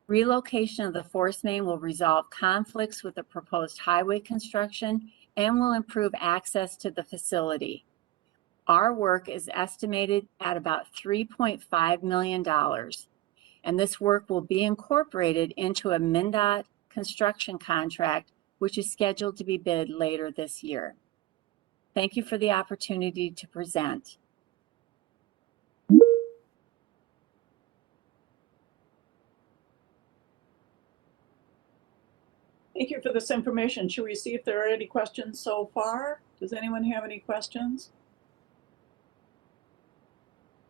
Relocation of the forest main will resolve conflicts with the proposed highway construction and will improve access to the facility. Our work is estimated at about $3.5 million, and this work will be incorporated into a MnDOT construction contract, which is scheduled to be bid later this year. Thank you for the opportunity to present. Thank you for this information. Should we see if there are any questions so far? Does anyone have any questions?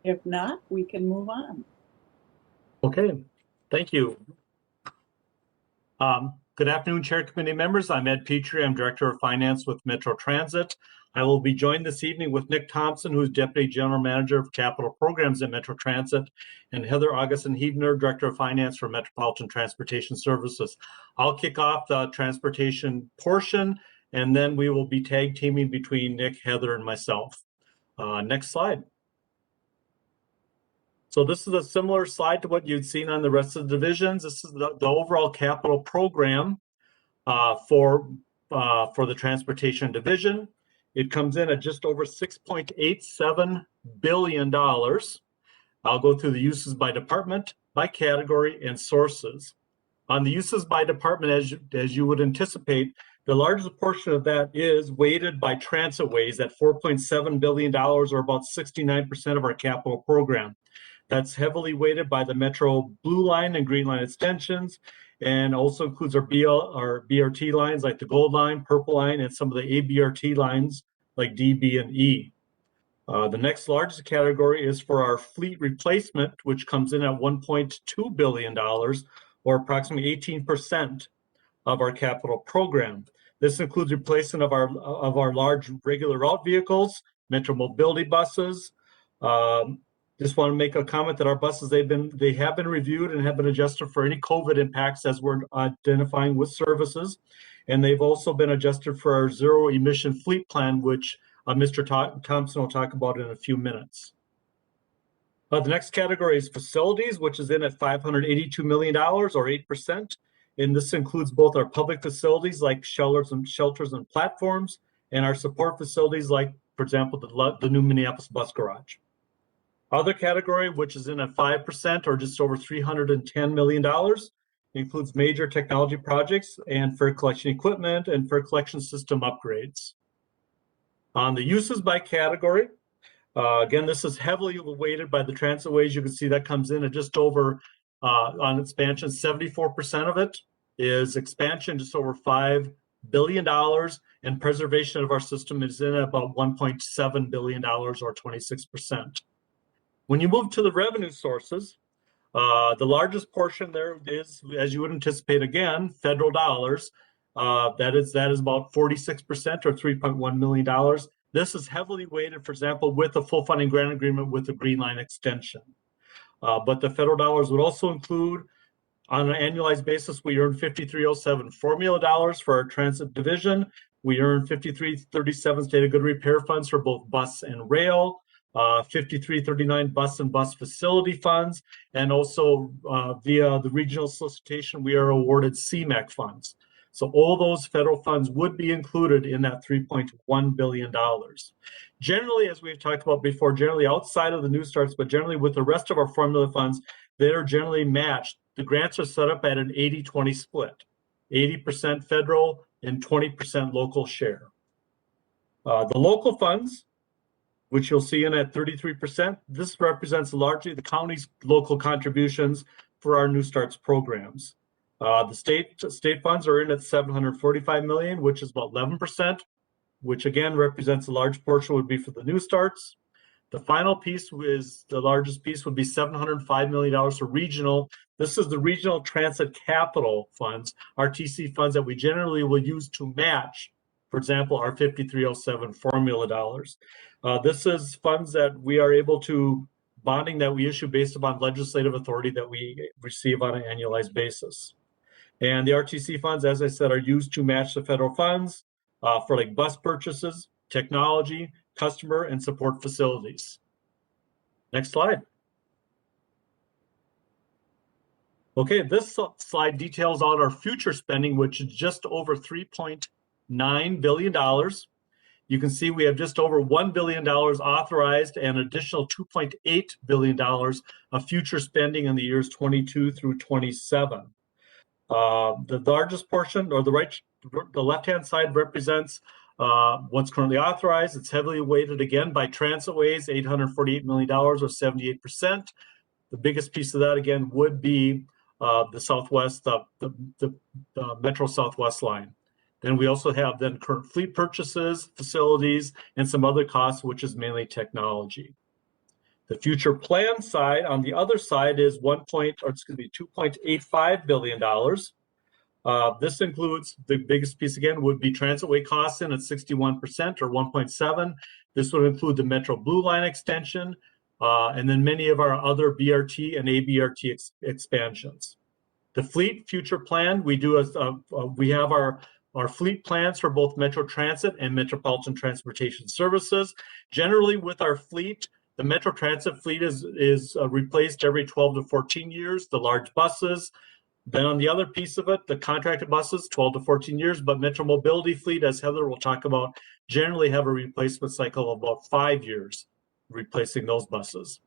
If not, we can move on. Okay, thank you. Good afternoon, Chair Committee members. I'm Ed Petrie. I'm Director of Finance with Metro Transit. I will be joined this evening with Nick Thompson, who's Deputy General Manager of Capital Programs at Metro Transit, and Heather Augustin-Hedner, Director of Finance for Metropolitan Transportation Services. I'll kick off the transportation portion, and then we will be tag teaming between Nick, Heather, and myself. Next slide. So this is a similar slide to what you'd seen on the rest of the divisions. This is the overall capital program for the transportation division. It comes in at just over $6.87 billion. I'll go through the uses by department, by category, and sources. On the uses by department, as you would anticipate, the largest portion of that is weighted by transit ways at $4.7 billion, or about 69% of our capital program. That's heavily weighted by the Metro Blue Line and Green Line extensions, and also includes our BRT lines like the Gold Line, Purple Line, and some of the ABRT lines like D, B, and E. The next largest category is for our fleet replacement, which comes in at $1.2 billion, or approximately 18% of our capital program. This includes replacement of our large regular route vehicles, Metro Mobility buses. Just want to make a comment that our buses, they have been reviewed and have been adjusted for any COVID impacts as we're identifying with services. And they've also been adjusted for our zero emission fleet plan, which Mr. Thompson will talk about in a few minutes. The next category is facilities, which is in at $582 million, or 8%. And this includes both our public facilities like shelters and platforms, and our support facilities like, for example, the new Minneapolis bus garage. Other category, which is in at 5%, or just over $310 million, includes major technology projects and fare collection equipment and fare collection system upgrades. On the uses by category, again, this is heavily weighted by the transit ways. You can see that comes in at just over, on expansion, 74% of it is expansion, just over $5 billion, and preservation of our system is in at about $1.7 billion, or 26%. When you move to the revenue sources, the largest portion there is, as you would anticipate, again, federal dollars. That is about 46%, or $3.1 million. This is heavily weighted, for example, with a full funding grant agreement with the Green Line extension. But the federal dollars would also include, on an annualized basis, we earn 5307 formula dollars for our transit division. We earn 5337 state of good repair funds for both bus and rail. 5339 bus and bus facility funds, and also via the regional solicitation, we are awarded CMAQ funds. So all those federal funds would be included in that $3.1 billion. Generally, as we've talked about before, generally outside of the new starts, but generally with the rest of our formula funds, they are generally matched. The grants are set up at an 80-20 split, 80% federal and 20% local share. The local funds, which you'll see in at 33%. This represents largely the county's local contributions for our New Starts programs. The state funds are in at $745 million, which is about 11%, which again represents a large portion would be for the New Starts. The final piece is, the largest piece would be $705 million for regional. This is the Regional Transit Capital Funds, RTC funds that we generally will use to match, for example, our 5307 formula dollars. This is funds that we are able to, bonding that we issue based upon legislative authority that we receive on an annualized basis. And the RTC funds, as I said, are used to match the federal funds for like bus purchases, technology, customer, and support facilities. Next slide. Okay, this slide details out our future spending, which is just over $3.9 billion. You can see we have just over $1 billion authorized and additional $2.8 billion of future spending in the years 22 through 27. The largest portion, or the left-hand side, represents what's currently authorized. It's heavily weighted again by Transitways, $848 million, or 78%. The biggest piece of that again would be the Southwest, the Metro Southwest line. Then we also have then current fleet purchases, facilities, and some other costs, which is mainly technology. The future plan side, on the other side, is $2.85 billion. This includes, the biggest piece again would be Transitway costs in at 61%, or 1.7. This would include the Metro Blue Line extension, and then many of our other BRT and ABRT expansions. The fleet future plan, we have our fleet plans for both Metro Transit and Metropolitan Transportation Services. Generally, with our fleet, the Metro Transit fleet is replaced every 12 to 14 years, the large buses. Then on the other piece of it, the contracted buses, 12 to 14 years, but Metro Mobility fleet, as Heather will talk about, generally have a replacement cycle of about 5 years, replacing those buses.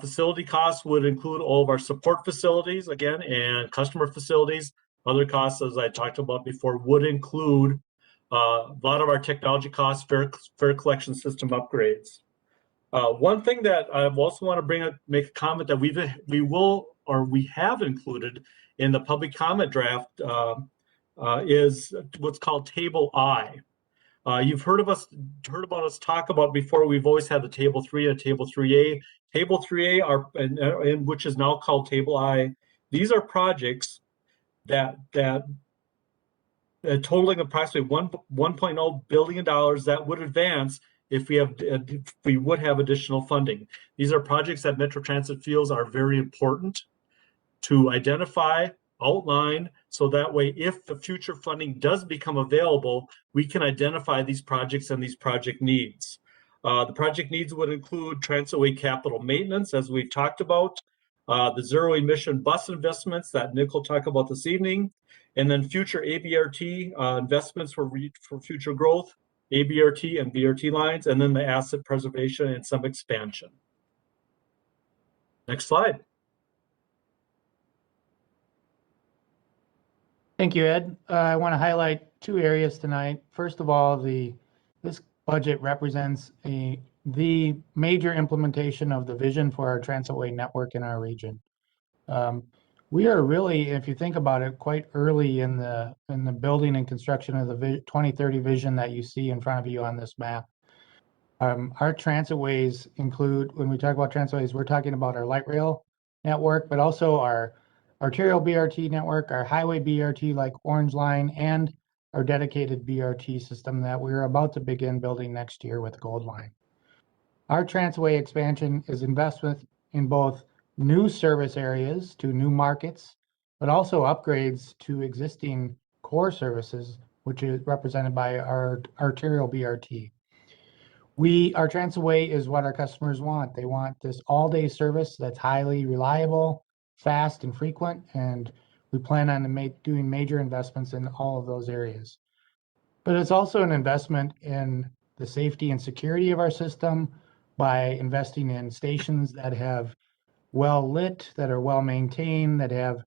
Facility costs would include all of our support facilities, again, and customer facilities. Other costs, as I talked about before, would include a lot of our technology costs, fare collection system upgrades. One thing that I also want to make a comment that we have included in the public comment draft is what's called Table I. You've heard about us talk about before. We've always had the Table 3 and Table 3A. Table 3A which is now called Table I. These are projects that totaling approximately $1.0 billion that would advance if we would have additional funding. These are projects that Metro Transit feels are very important to identify, outline, so that way if the future funding does become available, we can identify these projects and these project needs. The project needs would include Transitway capital maintenance, as we've talked about, the zero emission bus investments that Nick will talk about this evening, and then future ABRT investments for future growth, ABRT and BRT lines, and then the asset preservation and some expansion. Next slide. Thank you, Ed. I want to highlight 2 areas tonight. First of all, this budget represents the major implementation of the vision for our Transitway network in our region. We are really, if you think about it, quite early in the building and construction of the 2030 vision that you see in front of you on this map. Our Transitways include, when we talk about Transitways, we're talking about our light rail network, but also our arterial BRT network, our highway BRT like Orange Line, and our dedicated BRT system that we're about to begin building next year with Gold Line. Our Transitway expansion is investment in both new service areas to new markets, but also upgrades to existing core services, which is represented by our arterial BRT. Our Transitway is what our customers want. They want this all-day service that's highly reliable, fast, and frequent, and we plan on doing major investments in all of those areas. But it's also an investment in the safety and security of our system by investing in stations that have well lit, that are well maintained, that have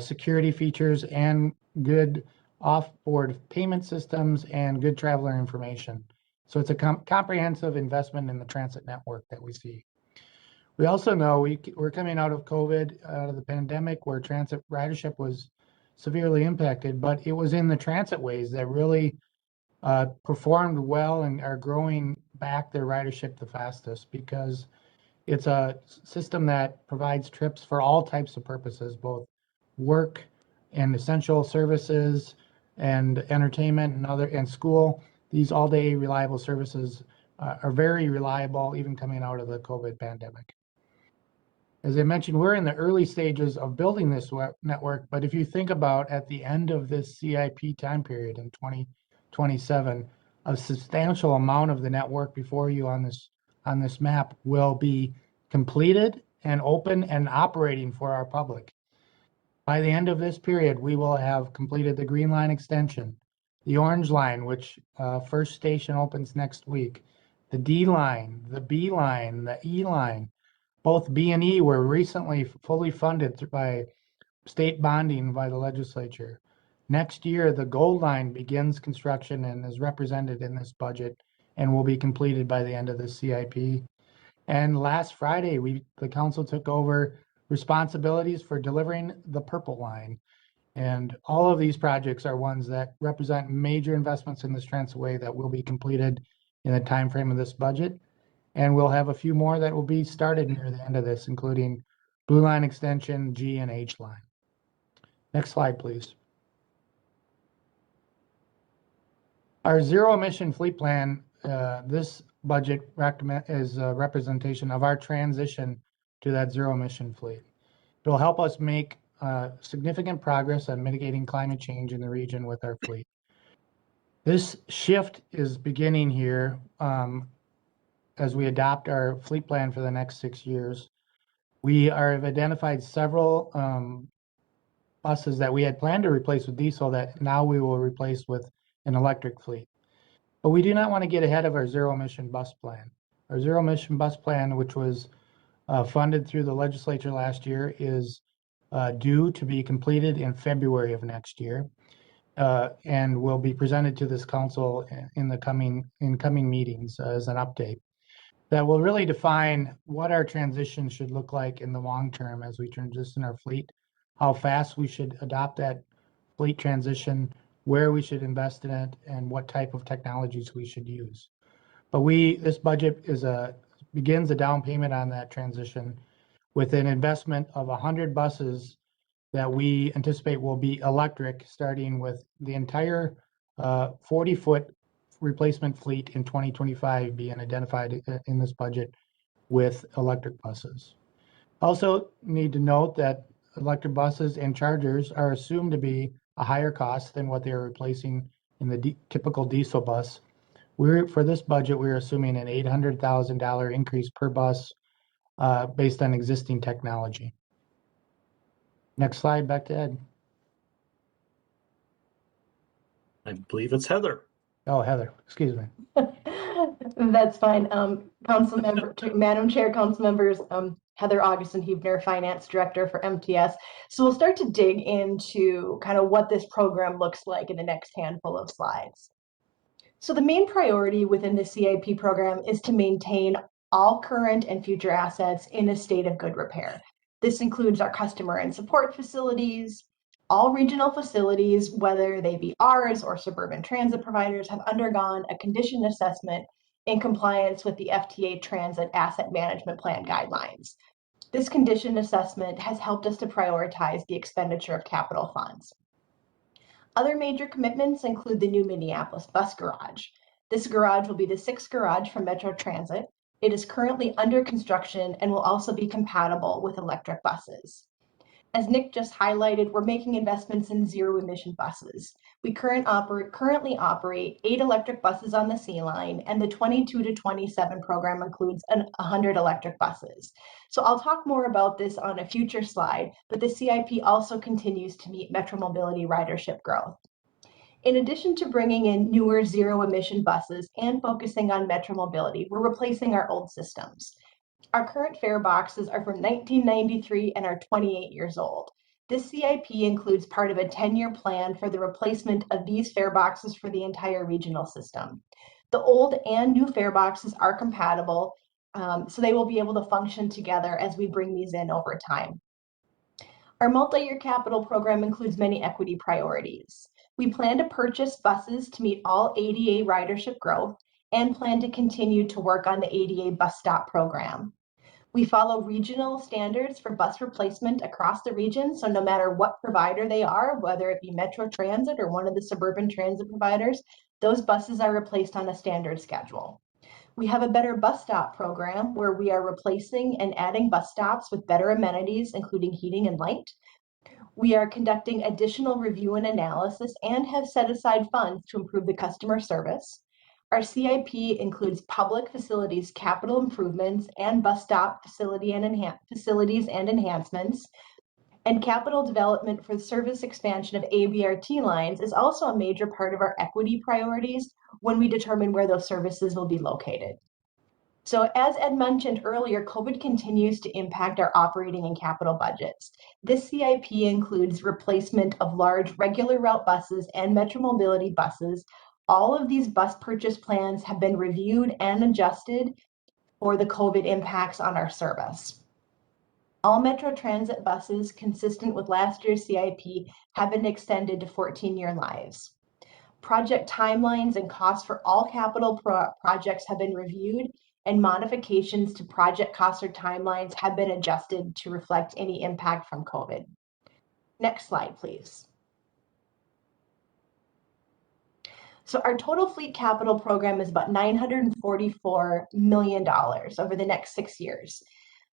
security features and good off-board payment systems and good traveler information. So it's a comprehensive investment in the transit network that we see. We also know we're coming out of COVID, out of the pandemic, where transit ridership was severely impacted, but it was in the Transitways that really performed well and are growing back their ridership the fastest, because it's a system that provides trips for all types of purposes, both work and essential services and entertainment and school. These all-day reliable services are very reliable, even coming out of the COVID pandemic. As I mentioned, we're in the early stages of building this network, but if you think about at the end of this CIP time period in 2027, a substantial amount of the network before you on this map will be completed and open and operating for our public. By the end of this period, we will have completed the Green Line extension, the Orange Line, which first station opens next week, the D Line, the B Line, the E Line. Both B and E were recently fully funded by state bonding by the legislature. Next year, the Gold Line begins construction and is represented in this budget and will be completed by the end of the CIP. And last Friday, the council took over responsibilities for delivering the Purple Line. And all of these projects are ones that represent major investments in this transway that will be completed in the time frame of this budget. And we'll have a few more that will be started near the end of this, including Blue Line Extension, G and H Line. Next slide, please. Our zero emission fleet plan, this budget is a representation of our transition to that zero emission fleet. It will help us make significant progress on mitigating climate change in the region with our fleet. This shift is beginning here as we adopt our fleet plan for the next 6 years. We have identified several buses that we had planned to replace with diesel that now we will replace with an electric fleet. But we do not want to get ahead of our zero emission bus plan. Our zero emission bus plan, which was funded through the legislature last year, is due to be completed in February of next year and will be presented to this council in coming meetings as an update. That will really define what our transition should look like in the long term as we transition our fleet, how fast we should adopt that fleet transition, where we should invest in it, and what type of technologies we should use. But this budget begins a down payment on that transition with an investment of 100 buses that we anticipate will be electric, starting with the entire 40-foot replacement fleet in 2025 being identified in this budget with electric buses. Also need to note that electric buses and chargers are assumed to be a higher cost than what they are replacing in the typical diesel bus. For this budget, we're assuming an $800,000 increase per bus based on existing technology. Next slide, back to Ed. I believe it's Heather. Oh, Heather, excuse me. That's fine. Madam Chair, council members, Heather Augustin-Huebner, Finance Director for MTS. So we'll start to dig into kind of what this program looks like in the next handful of slides. So the main priority within the CIP program is to maintain all current and future assets in a state of good repair. This includes our customer and support facilities. All regional facilities, whether they be ours or suburban transit providers, have undergone a condition assessment in compliance with the FTA Transit Asset Management Plan guidelines. This condition assessment has helped us to prioritize the expenditure of capital funds. Other major commitments include the new Minneapolis bus garage. This garage will be the 6th garage from Metro Transit. It is currently under construction and will also be compatible with electric buses. As Nick just highlighted, we're making investments in zero-emission buses. We currently operate 8 electric buses on the C line, and the 22 to 27 program includes 100 electric buses. So I'll talk more about this on a future slide, but the CIP also continues to meet Metro Mobility ridership growth. In addition to bringing in newer zero-emission buses and focusing on Metro Mobility, we're replacing our old systems. Our current fare boxes are from 1993 and are 28 years old. This CIP includes part of a 10-year plan for the replacement of these fare boxes for the entire regional system. The old and new fare boxes are compatible, so they will be able to function together as we bring these in over time. Our multi-year capital program includes many equity priorities. We plan to purchase buses to meet all ADA ridership growth and plan to continue to work on the ADA bus stop program. We follow regional standards for bus replacement across the region, so no matter what provider they are, whether it be Metro Transit or one of the suburban transit providers, those buses are replaced on a standard schedule. We have a better bus stop program where we are replacing and adding bus stops with better amenities, including heating and light. We are conducting additional review and analysis and have set aside funds to improve the customer service. Our CIP includes public facilities capital improvements and bus stop facilities and enhancements. And capital development for the service expansion of ABRT lines is also a major part of our equity priorities when we determine where those services will be located. So as Ed mentioned earlier, COVID continues to impact our operating and capital budgets. This CIP includes replacement of large regular route buses and Metro Mobility buses. All of these bus purchase plans have been reviewed and adjusted for the COVID impacts on our service. All Metro Transit buses consistent with last year's CIP have been extended to 14-year lives. Project timelines and costs for all capital projects have been reviewed, and modifications to project costs or timelines have been adjusted to reflect any impact from COVID. Next slide, please. So our total fleet capital program is about $944 million over the next 6 years.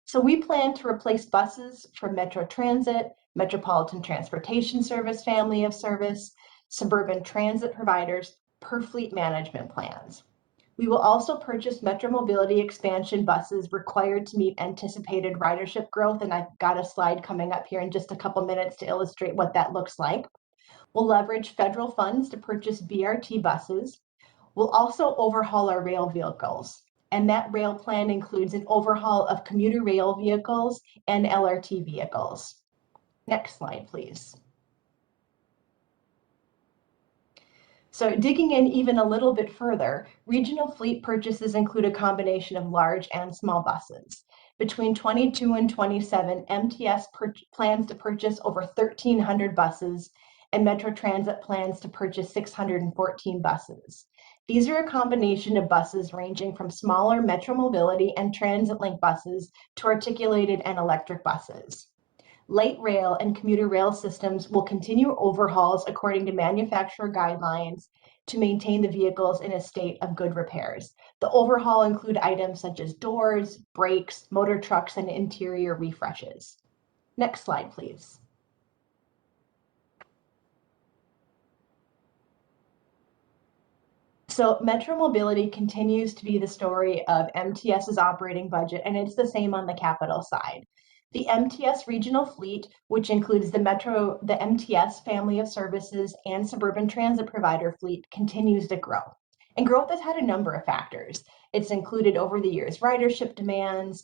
So we plan to replace buses from Metro Transit, Metropolitan Transportation Service family of service, suburban transit providers per fleet management plans. We will also purchase Metro Mobility expansion buses required to meet anticipated ridership growth, and I've got a slide coming up here in just a couple minutes to illustrate what that looks like. We'll leverage federal funds to purchase BRT buses. We'll also overhaul our rail vehicles, and that rail plan includes an overhaul of commuter rail vehicles and LRT vehicles. Next slide, please. So digging in even a little bit further, regional fleet purchases include a combination of large and small buses. Between 22 and 27, MTS plans to purchase over 1,300 buses, and Metro Transit plans to purchase 614 buses. These are a combination of buses ranging from smaller Metro Mobility and Transit Link buses to articulated and electric buses. Light rail and commuter rail systems will continue overhauls according to manufacturer guidelines to maintain the vehicles in a state of good repairs. The overhaul include items such as doors, brakes, motor trucks, and interior refreshes. Next slide, please. So Metro Mobility continues to be the story of MTS's operating budget, and it's the same on the capital side. The MTS regional fleet, which includes the MTS family of services and suburban transit provider fleet, continues to grow. And growth has had a number of factors. It's included over the years ridership demands,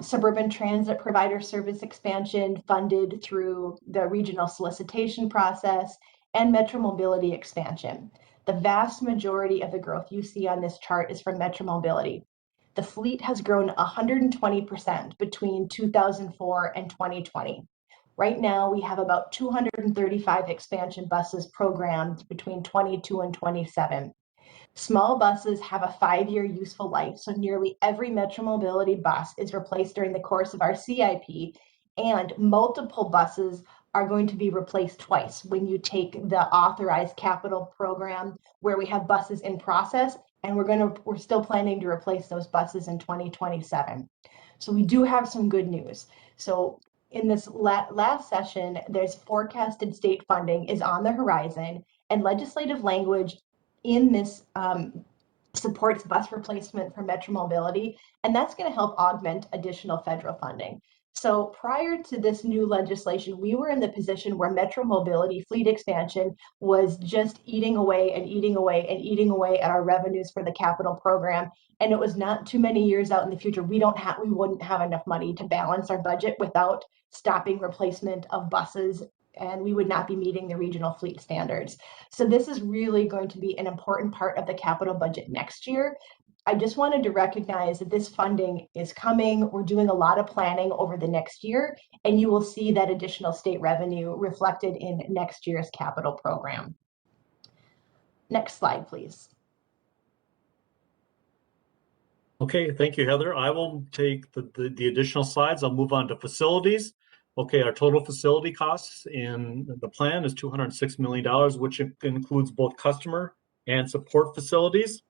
suburban transit provider service expansion funded through the regional solicitation process, and Metro Mobility expansion. The vast majority of the growth you see on this chart is from Metro Mobility. The fleet has grown 120% between 2004 and 2020. Right now, we have about 235 expansion buses programmed between 22 and 27. Small buses have a 5-year useful life, so nearly every Metro Mobility bus is replaced during the course of our CIP, and multiple buses are going to be replaced twice when you take the authorized capital program where we have buses in process, and we're still planning to replace those buses in 2027. So we do have some good news. So in this last session, there's forecasted state funding is on the horizon, and legislative language in this supports bus replacement for Metro Mobility, and that's going to help augment additional federal funding. So prior to this new legislation, we were in the position where Metro Mobility fleet expansion was just eating away and eating away and eating away at our revenues for the capital program. And it was not too many years out in the future. We wouldn't have enough money to balance our budget without stopping replacement of buses, and we would not be meeting the regional fleet standards. So this is really going to be an important part of the capital budget next year. I just wanted to recognize that this funding is coming. We're doing a lot of planning over the next year, and you will see that additional state revenue reflected in next year's capital program. Next slide, please. Okay, thank you, Heather. I will take the additional slides. I'll move on to facilities. Okay, our total facility costs in the plan is $206 million, which includes both customer and support facilities.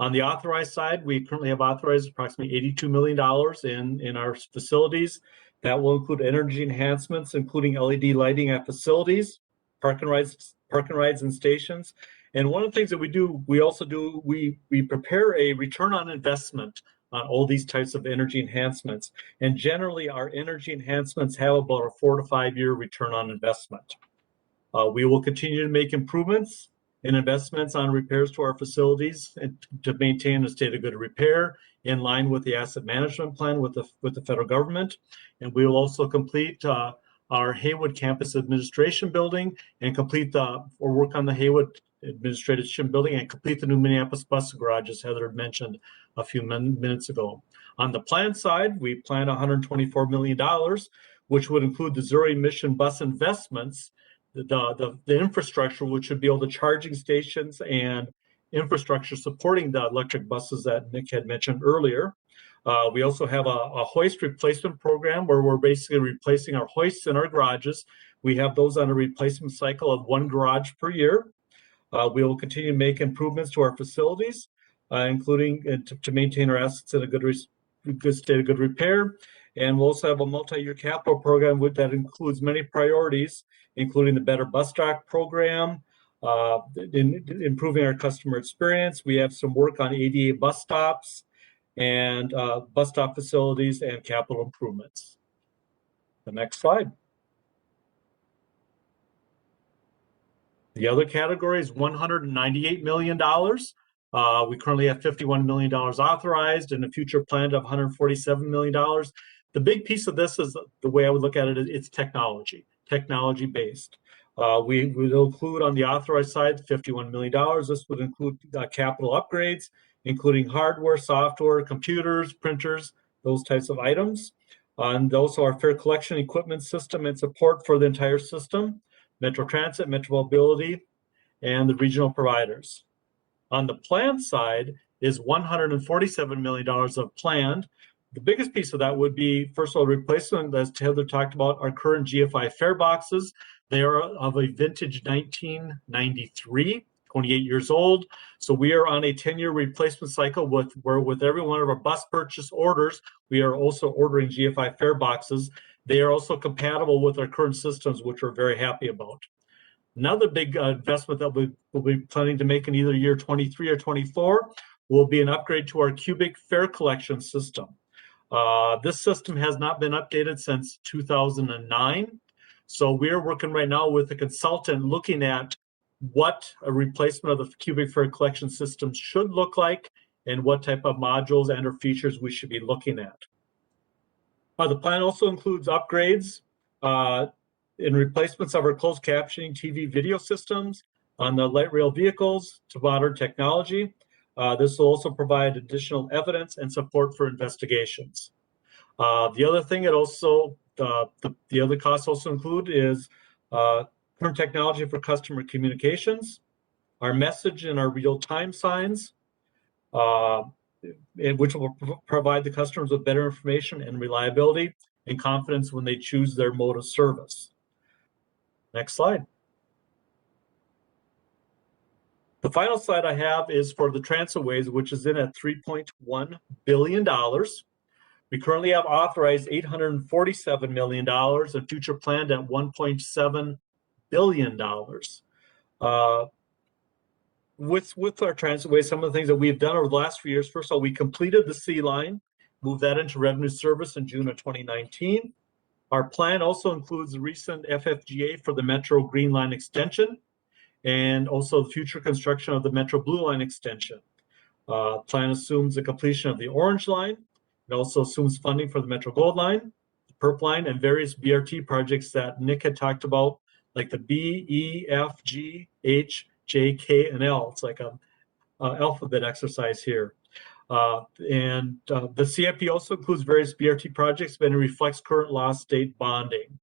On the authorized side, we currently have authorized approximately $82 million in our facilities. That will include energy enhancements, including LED lighting at facilities, park and rides and stations, And one of the things that we do, we prepare a return on investment on all these types of energy enhancements. And generally, our energy enhancements have about a 4 to 5 year return on investment. We will continue to make improvements and investments on repairs to our facilities and to maintain a state of good repair in line with the asset management plan with the federal government. And we will also complete our Haywood campus administration building and work on the Haywood administration building and complete the new Minneapolis bus garage, as Heather had mentioned a few minutes ago. On the plan side, we plan $124 million, which would include the zero emission bus investments, the infrastructure, which would be all the charging stations and infrastructure supporting the electric buses that Nick had mentioned earlier. We also have a hoist replacement program where we're basically replacing our hoists in our garages. We have those on a replacement cycle of 1 garage per year. We will continue to make improvements to our facilities, including to maintain our assets in a good state of good repair. And we'll also have a multi-year capital program that includes many priorities, including the Better Bus Stop program, improving our customer experience. We have some work on ADA bus stops and bus stop facilities and capital improvements. The next slide. The other category is $198 million. We currently have $51 million authorized and a future plan of $147 million. The big piece of this is the way I would look at it, it's technology based. We will include on the authorized side $51 million. This would include capital upgrades, including hardware, software, computers, printers, those types of items. And also our fare collection equipment system and support for the entire system, Metro Transit, Metro Mobility, and the regional providers. On the plan side is $147 million of planned. The biggest piece of that would be, first of all, replacement, as Heather talked about, our current GFI fare boxes. They are of a vintage 1993, 28 years old. So we are on a 10-year replacement cycle where with every one of our bus purchase orders, we are also ordering GFI fare boxes. They are also compatible with our current systems, which we're very happy about. Another big investment that we'll be planning to make in either year 23 or 24 will be an upgrade to our cubic fare collection system. This system has not been updated since 2009. So we're working right now with a consultant looking at what a replacement of the cubic fare collection system should look like and what type of modules and or features we should be looking at. The plan also includes upgrades in replacements of our closed captioning TV video systems on the light rail vehicles to modern technology. This will also provide additional evidence and support for investigations. The other thing it also, the other costs also include is current technology for customer communications, our message and our real-time signs, which will provide the customers with better information and reliability and confidence when they choose their mode of service. Next slide. The final slide I have is for the Transitways, which is in at $3.1 billion. We currently have authorized $847 million and future planned at $1.7 billion. With our Transitways, some of the things that we've done over the last few years, first of all, we completed the C line, moved that into revenue service in June of 2019. Our plan also includes the recent FFGA for the Metro Green Line extension and also the future construction of the Metro Blue Line extension. Plan assumes the completion of the Orange Line. It also assumes funding for the Metro Gold Line, the Perp Line, and various BRT projects that Nick had talked about, like the B, E, F, G, H, J, K, and L. It's like an alphabet exercise here. The CIP also includes various BRT projects, but it reflects current law state bonding.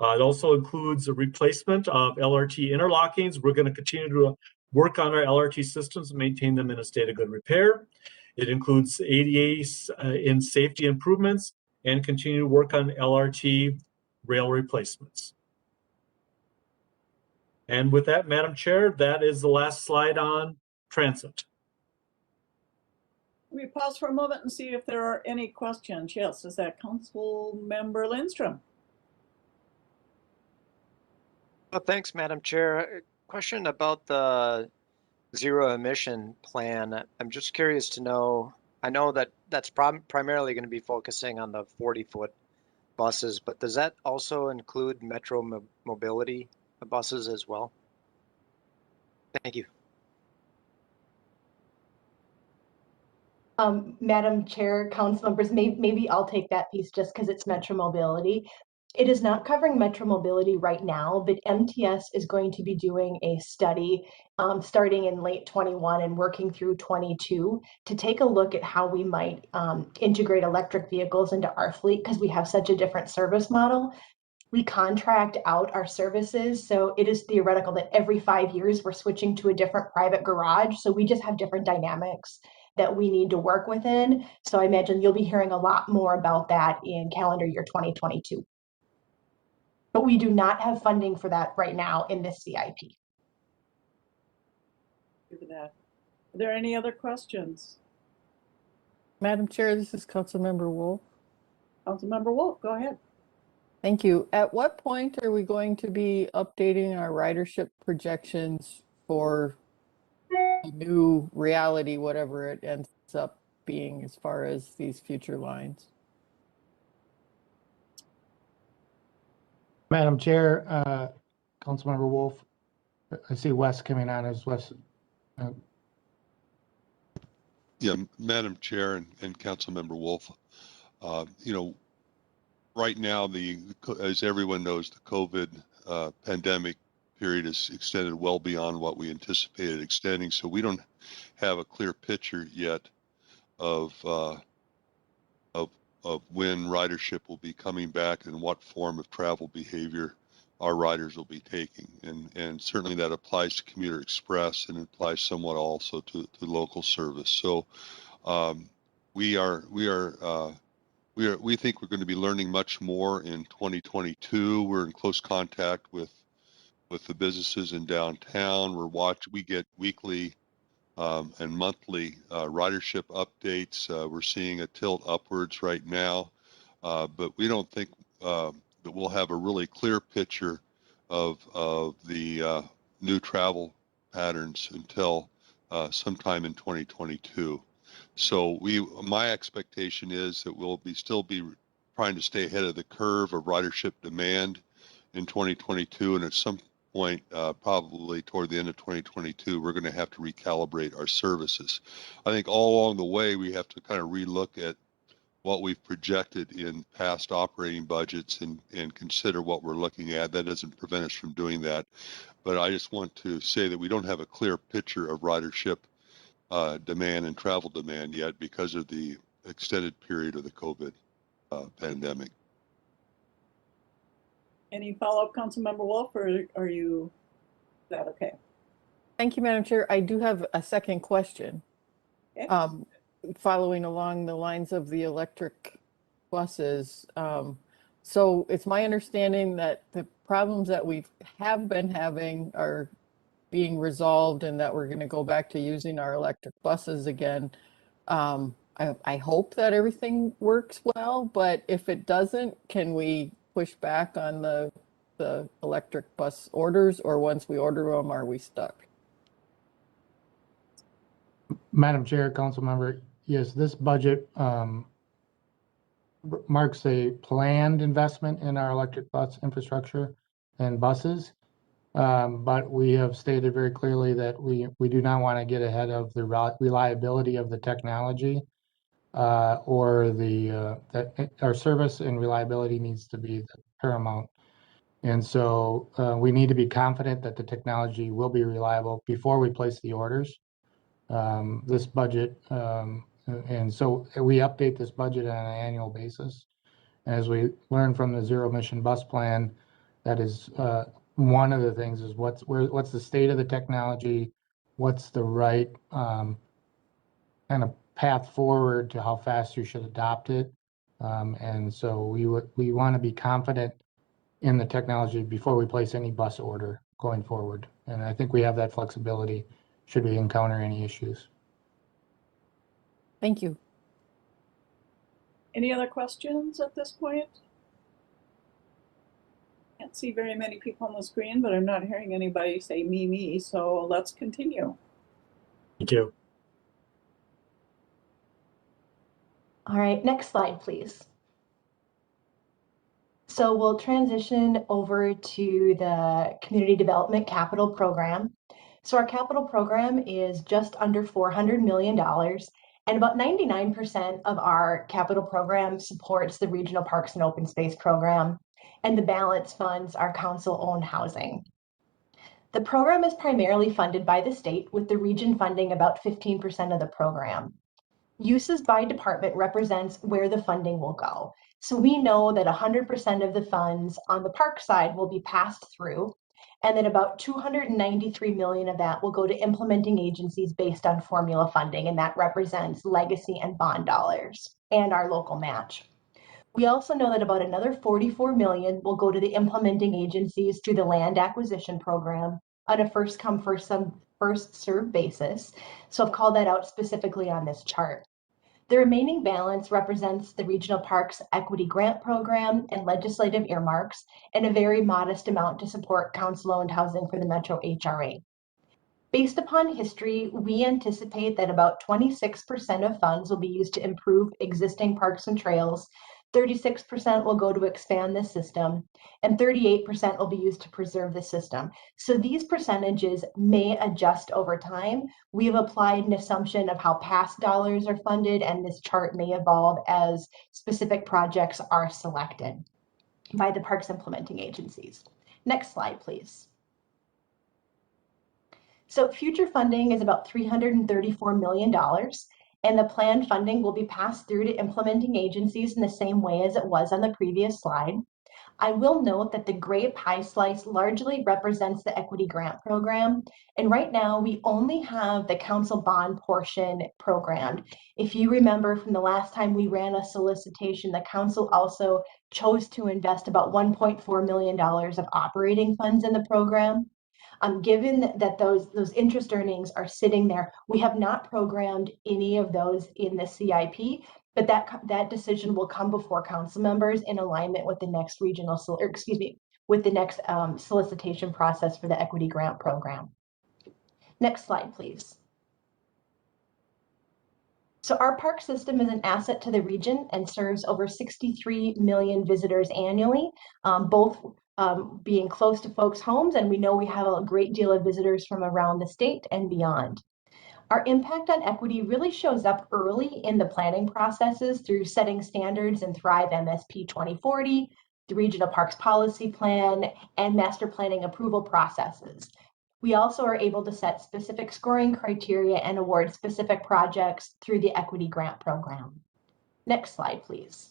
It also includes a replacement of LRT interlockings. We're going to continue to work on our LRT systems and maintain them in a state of good repair. It includes ADAs in safety improvements and continue to work on LRT rail replacements. And with that, Madam Chair, that is the last slide on transit. We pause for a moment and see if there are any questions. Yes, is that Council Member Lindstrom? Well, thanks, Madam Chair. A question about the zero emission plan, I'm just curious to know, I know that that's primarily going to be focusing on the 40-foot buses, but does that also include Metro Mobility buses as well? Thank you. Madam Chair, council members, maybe I'll take that piece just because it's Metro Mobility. It is not covering Metro Mobility right now, but MTS is going to be doing a study starting in late 21 and working through 22 to take a look at how we might integrate electric vehicles into our fleet because we have such a different service model. We contract out our services, so it is theoretical that every 5 years we're switching to a different private garage. So we just have different dynamics that we need to work within. So I imagine you'll be hearing a lot more about that in calendar year 2022. But we do not have funding for that right now in this CIP. For that. Are there any other questions? Madam Chair, this is Councilmember Wolf. Councilmember Wolf, go ahead. Thank you. At what point are we going to be updating our ridership projections for the new reality, whatever it ends up being as far as these future lines? Madam Chair, Councilmember Wolf, I see Wes coming on. Is Wes? Yeah, Madam Chair and Councilmember Wolf, you know, right now, as everyone knows, the COVID pandemic period is extended well beyond what we anticipated extending. So we don't have a clear picture yet of when ridership will be coming back and what form of travel behavior our riders will be taking. And certainly that applies to Commuter Express and applies somewhat also to local service. So we think we're going to be learning much more in 2022. We're in close contact with the businesses in downtown. We get weekly and monthly ridership updates. We're seeing a tilt upwards right now, but we don't think that we'll have a really clear picture of the new travel patterns until sometime in 2022. So my expectation is that we'll still be trying to stay ahead of the curve of ridership demand in 2022, and at some point, probably toward the end of 2022, we're going to have to recalibrate our services. I think all along the way, we have to kind of relook at what we've projected in past operating budgets and consider what we're looking at. That doesn't prevent us from doing that. But I just want to say that we don't have a clear picture of ridership demand and travel demand yet because of the extended period of the COVID pandemic. Any follow-up, Councilmember Wolf, or is that okay? Thank you, Madam Chair. I do have a second question. Okay. Following along the lines of the electric buses. So it's my understanding that the problems that we have been having are being resolved and that we're going to go back to using our electric buses again. I hope that everything works well, but if it doesn't, can we push back on the electric bus orders, or once we order them, are we stuck? Madam Chair, Councilmember, yes, this budget marks a planned investment in our electric bus infrastructure and buses. But we have stated very clearly that we do not want to get ahead of the reliability of the technology, or that our service and reliability needs to be paramount. And so we need to be confident that the technology will be reliable before we place the orders. This budget, and so we update this budget on an annual basis. As we learn from the zero emission bus plan, that is one of the things is what's the state of the technology, what's the right kind of path forward to how fast you should adopt it. And so we want to be confident in the technology before we place any bus order going forward. And I think we have that flexibility should we encounter any issues. Thank you. Any other questions at this point? Can't see very many people on the screen, but I'm not hearing anybody say me, so let's continue. Thank you. All right, next slide, please. So we'll transition over to the Community Development Capital Program. So our capital program is just under $400 million, and about 99% of our capital program supports the Regional Parks and Open Space Program, and the balance funds our council-owned housing. The program is primarily funded by the state, with the region funding about 15% of the program. Uses by department represents where the funding will go. So we know that 100% of the funds on the park side will be passed through, and that about 293 million of that will go to implementing agencies based on formula funding, and that represents legacy and bond dollars and our local match. We also know that about another 44 million will go to the implementing agencies through the land acquisition program on a first come, first served basis. So I've called that out specifically on this chart. The remaining balance represents the Regional Parks Equity Grant Program and legislative earmarks, and a very modest amount to support council-owned housing for the Metro HRA. Based upon history, we anticipate that about 26% of funds will be used to improve existing parks and trails, 36% will go to expand the system, and 38% will be used to preserve the system. So these percentages may adjust over time. We have applied an assumption of how past dollars are funded, and this chart may evolve as specific projects are selected by the parks implementing agencies. Next slide, please. So future funding is about $334 million, and the planned funding will be passed through to implementing agencies in the same way as it was on the previous slide. I will note that the gray pie slice largely represents the equity grant program, and right now we only have the council bond portion programmed. If you remember from the last time we ran a solicitation, the council also chose to invest about $1.4 million of operating funds in the program. Given that those interest earnings are sitting there, we have not programmed any of those in the CIP, but that decision will come before council members in alignment with the next solicitation process for the equity grant program. Next slide, please. So our park system is an asset to the region and serves over 63 million visitors annually, both being close to folks' homes, and we know we have a great deal of visitors from around the state and beyond. Our impact on equity really shows up early in the planning processes through setting standards in Thrive MSP 2040, the Regional Parks Policy Plan, and master planning approval processes. We also are able to set specific scoring criteria and award specific projects through the equity grant program. Next slide, please.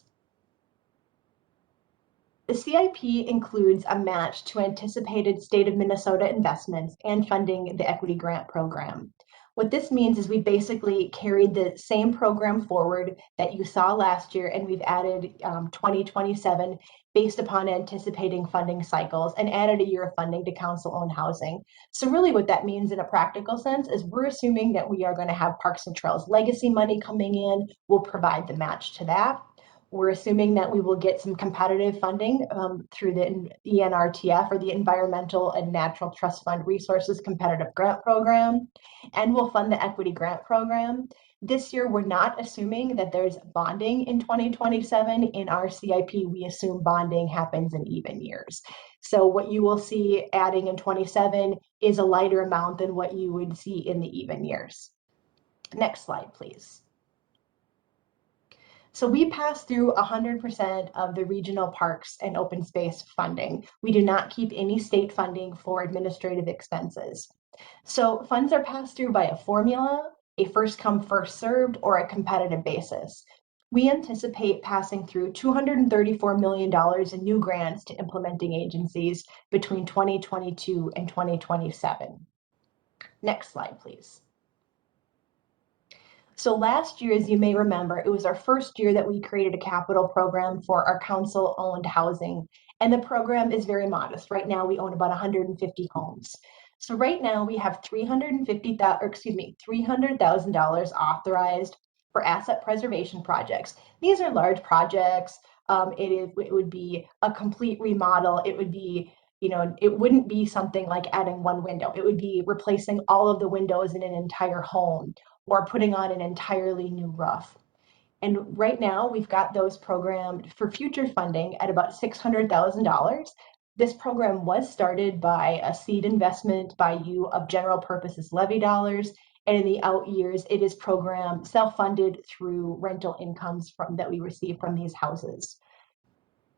The CIP includes a match to anticipated state of Minnesota investments and funding the equity grant program. What this means is we basically carried the same program forward that you saw last year, and we've added 2027 based upon anticipating funding cycles, and added a year of funding to council-owned housing. So really what that means in a practical sense is we're assuming that we are going to have Parks and Trails legacy money coming in. We'll provide the match to that. We're assuming that we will get some competitive funding through the ENRTF, or the Environmental and Natural Trust Fund Resources Competitive Grant Program, and we'll fund the equity grant program. This year, we're not assuming that there's bonding in 2027. In our CIP, we assume bonding happens in even years. So what you will see adding in 27 is a lighter amount than what you would see in the even years. Next slide, please. So we pass through 100% of the regional parks and open space funding. We do not keep any state funding for administrative expenses. So funds are passed through by a formula, a first come, first served, or a competitive basis. We anticipate passing through $234 million in new grants to implementing agencies between 2022 and 2027. Next slide, please. So last year, as you may remember, it was our first year that we created a capital program for our council-owned housing, and the program is very modest. Right now, we own about 150 homes. So right now, we have $300,000 authorized for asset preservation projects. These are large projects. It would be a complete remodel. It would be you know, it wouldn't be something like adding one window. It would be replacing all of the windows in an entire home or putting on an entirely new roof. And right now we've got those programmed for future funding at about $600,000. This program was started by a seed investment by you of general purposes levy dollars. And in the out years, it is programmed self-funded through rental incomes that we receive from these houses.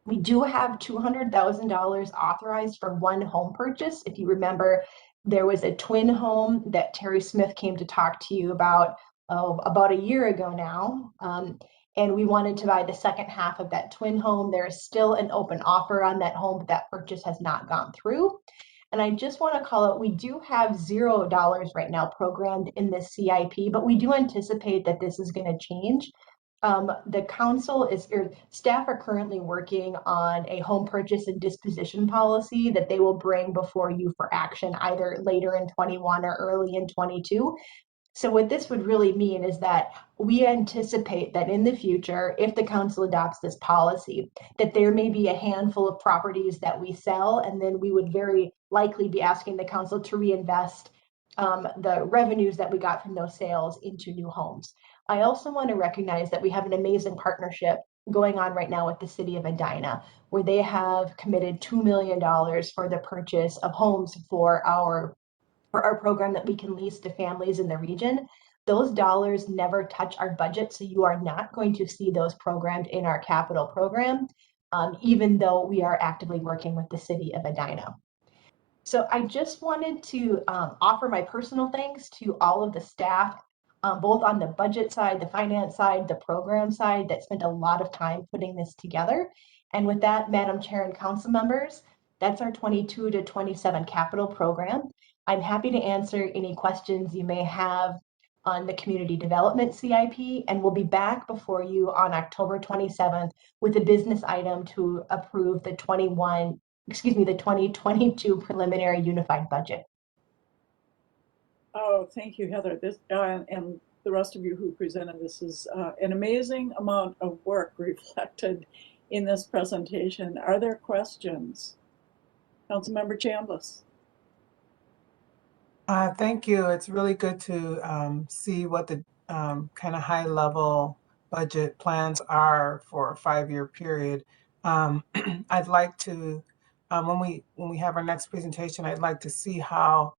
We do have $200,000 authorized for one home purchase. If you remember, there was a twin home that Terry Smith came to talk to you about a year ago now. And we wanted to buy the second half of that twin home. There is still an open offer on that home, but that purchase has not gone through. And I just want to call out, we do have $0 right now programmed in this CIP, but we do anticipate that this is going to change. The council or staff are currently working on a home purchase and disposition policy that they will bring before you for action either later in 21 or early in 22. So what this would really mean is that we anticipate that in the future, if the council adopts this policy, that there may be a handful of properties that we sell, and then we would very likely be asking the council to reinvest the revenues that we got from those sales into new homes. I also want to recognize that we have an amazing partnership going on right now with the city of Edina, where they have committed $2 million for the purchase of homes for our program that we can lease to families in the region. Those dollars never touch our budget, so you are not going to see those programmed in our capital program, even though we are actively working with the city of Edina. So I just wanted to offer my personal thanks to all of the staff, both on the budget side, the finance side, the program side, that spent a lot of time putting this together. And with that, Madam Chair and council members, that's our 22 to 27 capital program. I'm happy to answer any questions you may have on the community development CIP, and we'll be back before you on October 27th with a business item to approve the 2022 preliminary unified budget. Oh, thank you, Heather. This and the rest of you who presented, this is an amazing amount of work reflected in this presentation. Are there questions? Councilmember Chambliss. Thank you. It's really good to see what the kind of high level budget plans are for a 5-year period. I'd like to, when we have our next presentation, I'd like to see how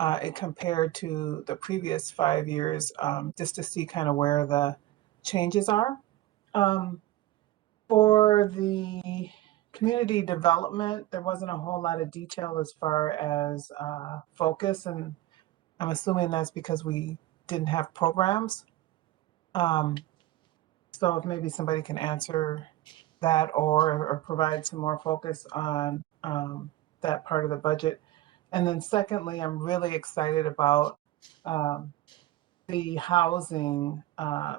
it compared to the previous 5 years, just to see kind of where the changes are. For the community development, there wasn't a whole lot of detail as far as focus, and I'm assuming that's because we didn't have programs. So if maybe somebody can answer that or provide some more focus on that part of the budget. And then secondly, I'm really excited about the housing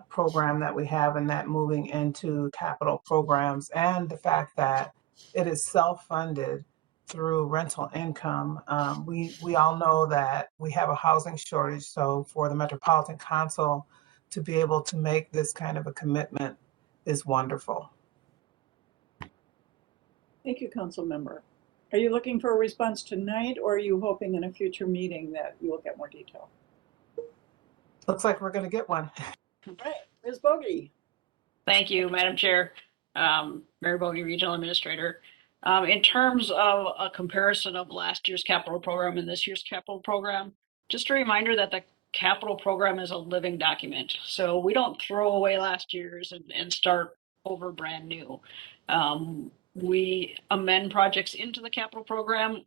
program that we have and that moving into capital programs, and the fact that it is self-funded through rental income. We all know that we have a housing shortage, so for the Metropolitan Council to be able to make this kind of a commitment is wonderful. Thank you, council member. Are you looking for a response tonight, or are you hoping in a future meeting that you will get more detail? Looks like we're going to get one. All right, Ms. Bogey. Thank you, Madam Chair. Mary Bogey, Regional Administrator. In terms of a comparison of last year's capital program and this year's capital program, just a reminder that the capital program is a living document. So we don't throw away last year's and start over brand new. We amend projects into the capital program,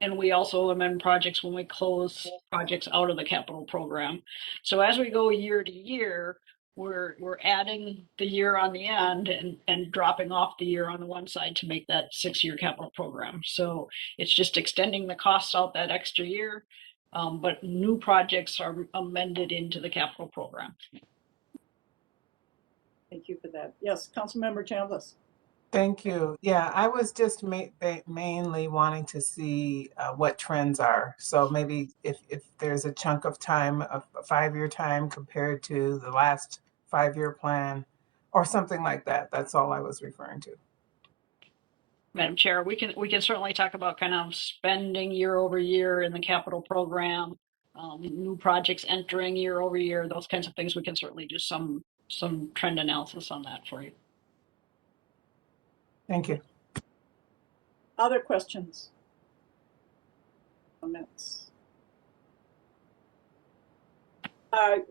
and we also amend projects when we close projects out of the capital program. So as we go year to year, we're adding the year on the end and dropping off the year on the one side to make that 6-year capital program. So it's just extending the costs out that extra year, but new projects are amended into the capital program. Thank you for that. Yes, Councilmember Chambliss. Thank you. Yeah, I was just mainly wanting to see what trends are. So maybe if there's a chunk of time, a 5-year time compared to the last 5-year plan or something like that. That's all I was referring to. Madam Chair, we can certainly talk about kind of spending year over year in the capital program, new projects entering year over year, those kinds of things. We can certainly do some trend analysis on that for you. Thank you. Other questions? Comments?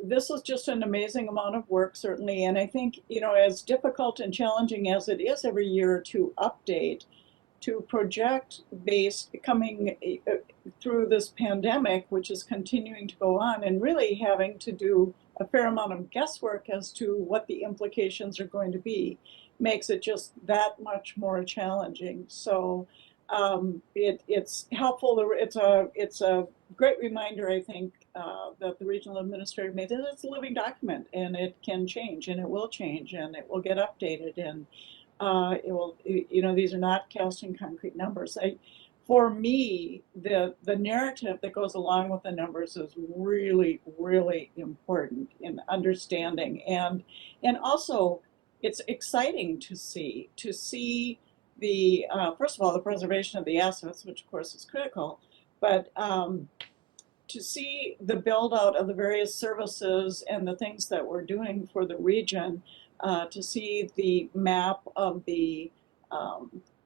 This was just an amazing amount of work, certainly, and I think, you know, as difficult and challenging as it is every year to update, to project based coming through this pandemic, which is continuing to go on, and really having to do a fair amount of guesswork as to what the implications are going to be, makes it just that much more challenging. So it's helpful. It's a great reminder, I think, that the regional administrator made, that it's a living document and it can change and it will change and it will get updated, and it will, you know, these are not cast in concrete numbers. For me, the narrative that goes along with the numbers is really, really important in understanding, and also it's exciting to see the first of all, the preservation of the assets, which of course is critical, but to see the build out of the various services and the things that we're doing for the region, to see the map of the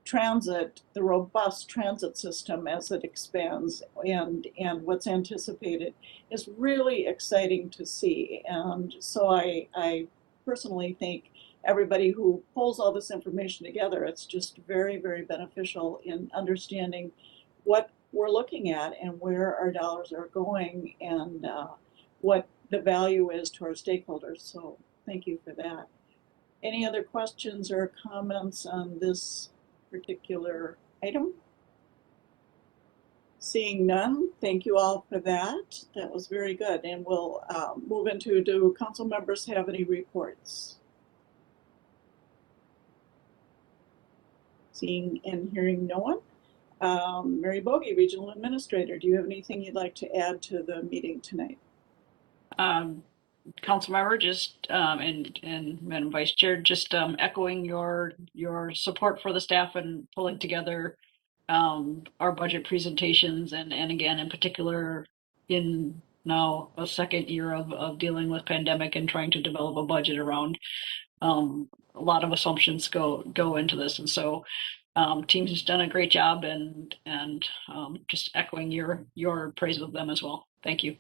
transit, the robust transit system as it expands, and what's anticipated, is really exciting to see. And so I personally think everybody who pulls all this information together, it's just very, very beneficial in understanding what we're looking at and where our dollars are going, and what the value is to our stakeholders. So thank you for that. Any other questions or comments on this particular item? Seeing none, thank you all for that. That was very good. And we'll move into, do council members have any reports? Seeing and hearing no one. Mary Bogey, Regional Administrator, do you have anything you'd like to add to the meeting tonight? Councilmember, just and Madam Vice Chair, just echoing your support for the staff and pulling together our budget presentations, and again, in particular, in now a second year of dealing with pandemic and trying to develop a budget around a lot of assumptions go into this, and so teams has done a great job, and just echoing your praise of them as well. Thank you.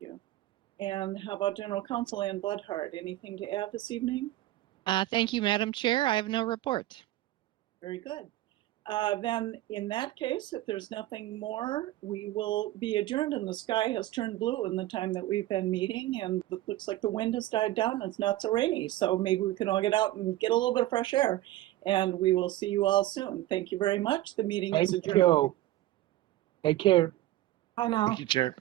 Thank you. And how about General Counsel Ann Bloodhart? Anything to add this evening? Thank you, Madam Chair. I have no report. Very good. Then in that case, if there's nothing more, we will be adjourned, and the sky has turned blue in the time that we've been meeting, and it looks like the wind has died down. It's not so rainy, so maybe we can all get out and get a little bit of fresh air, and we will see you all soon. Thank you very much. The meeting is adjourned. Thank you. Take care. Bye now. Thank you, Chair.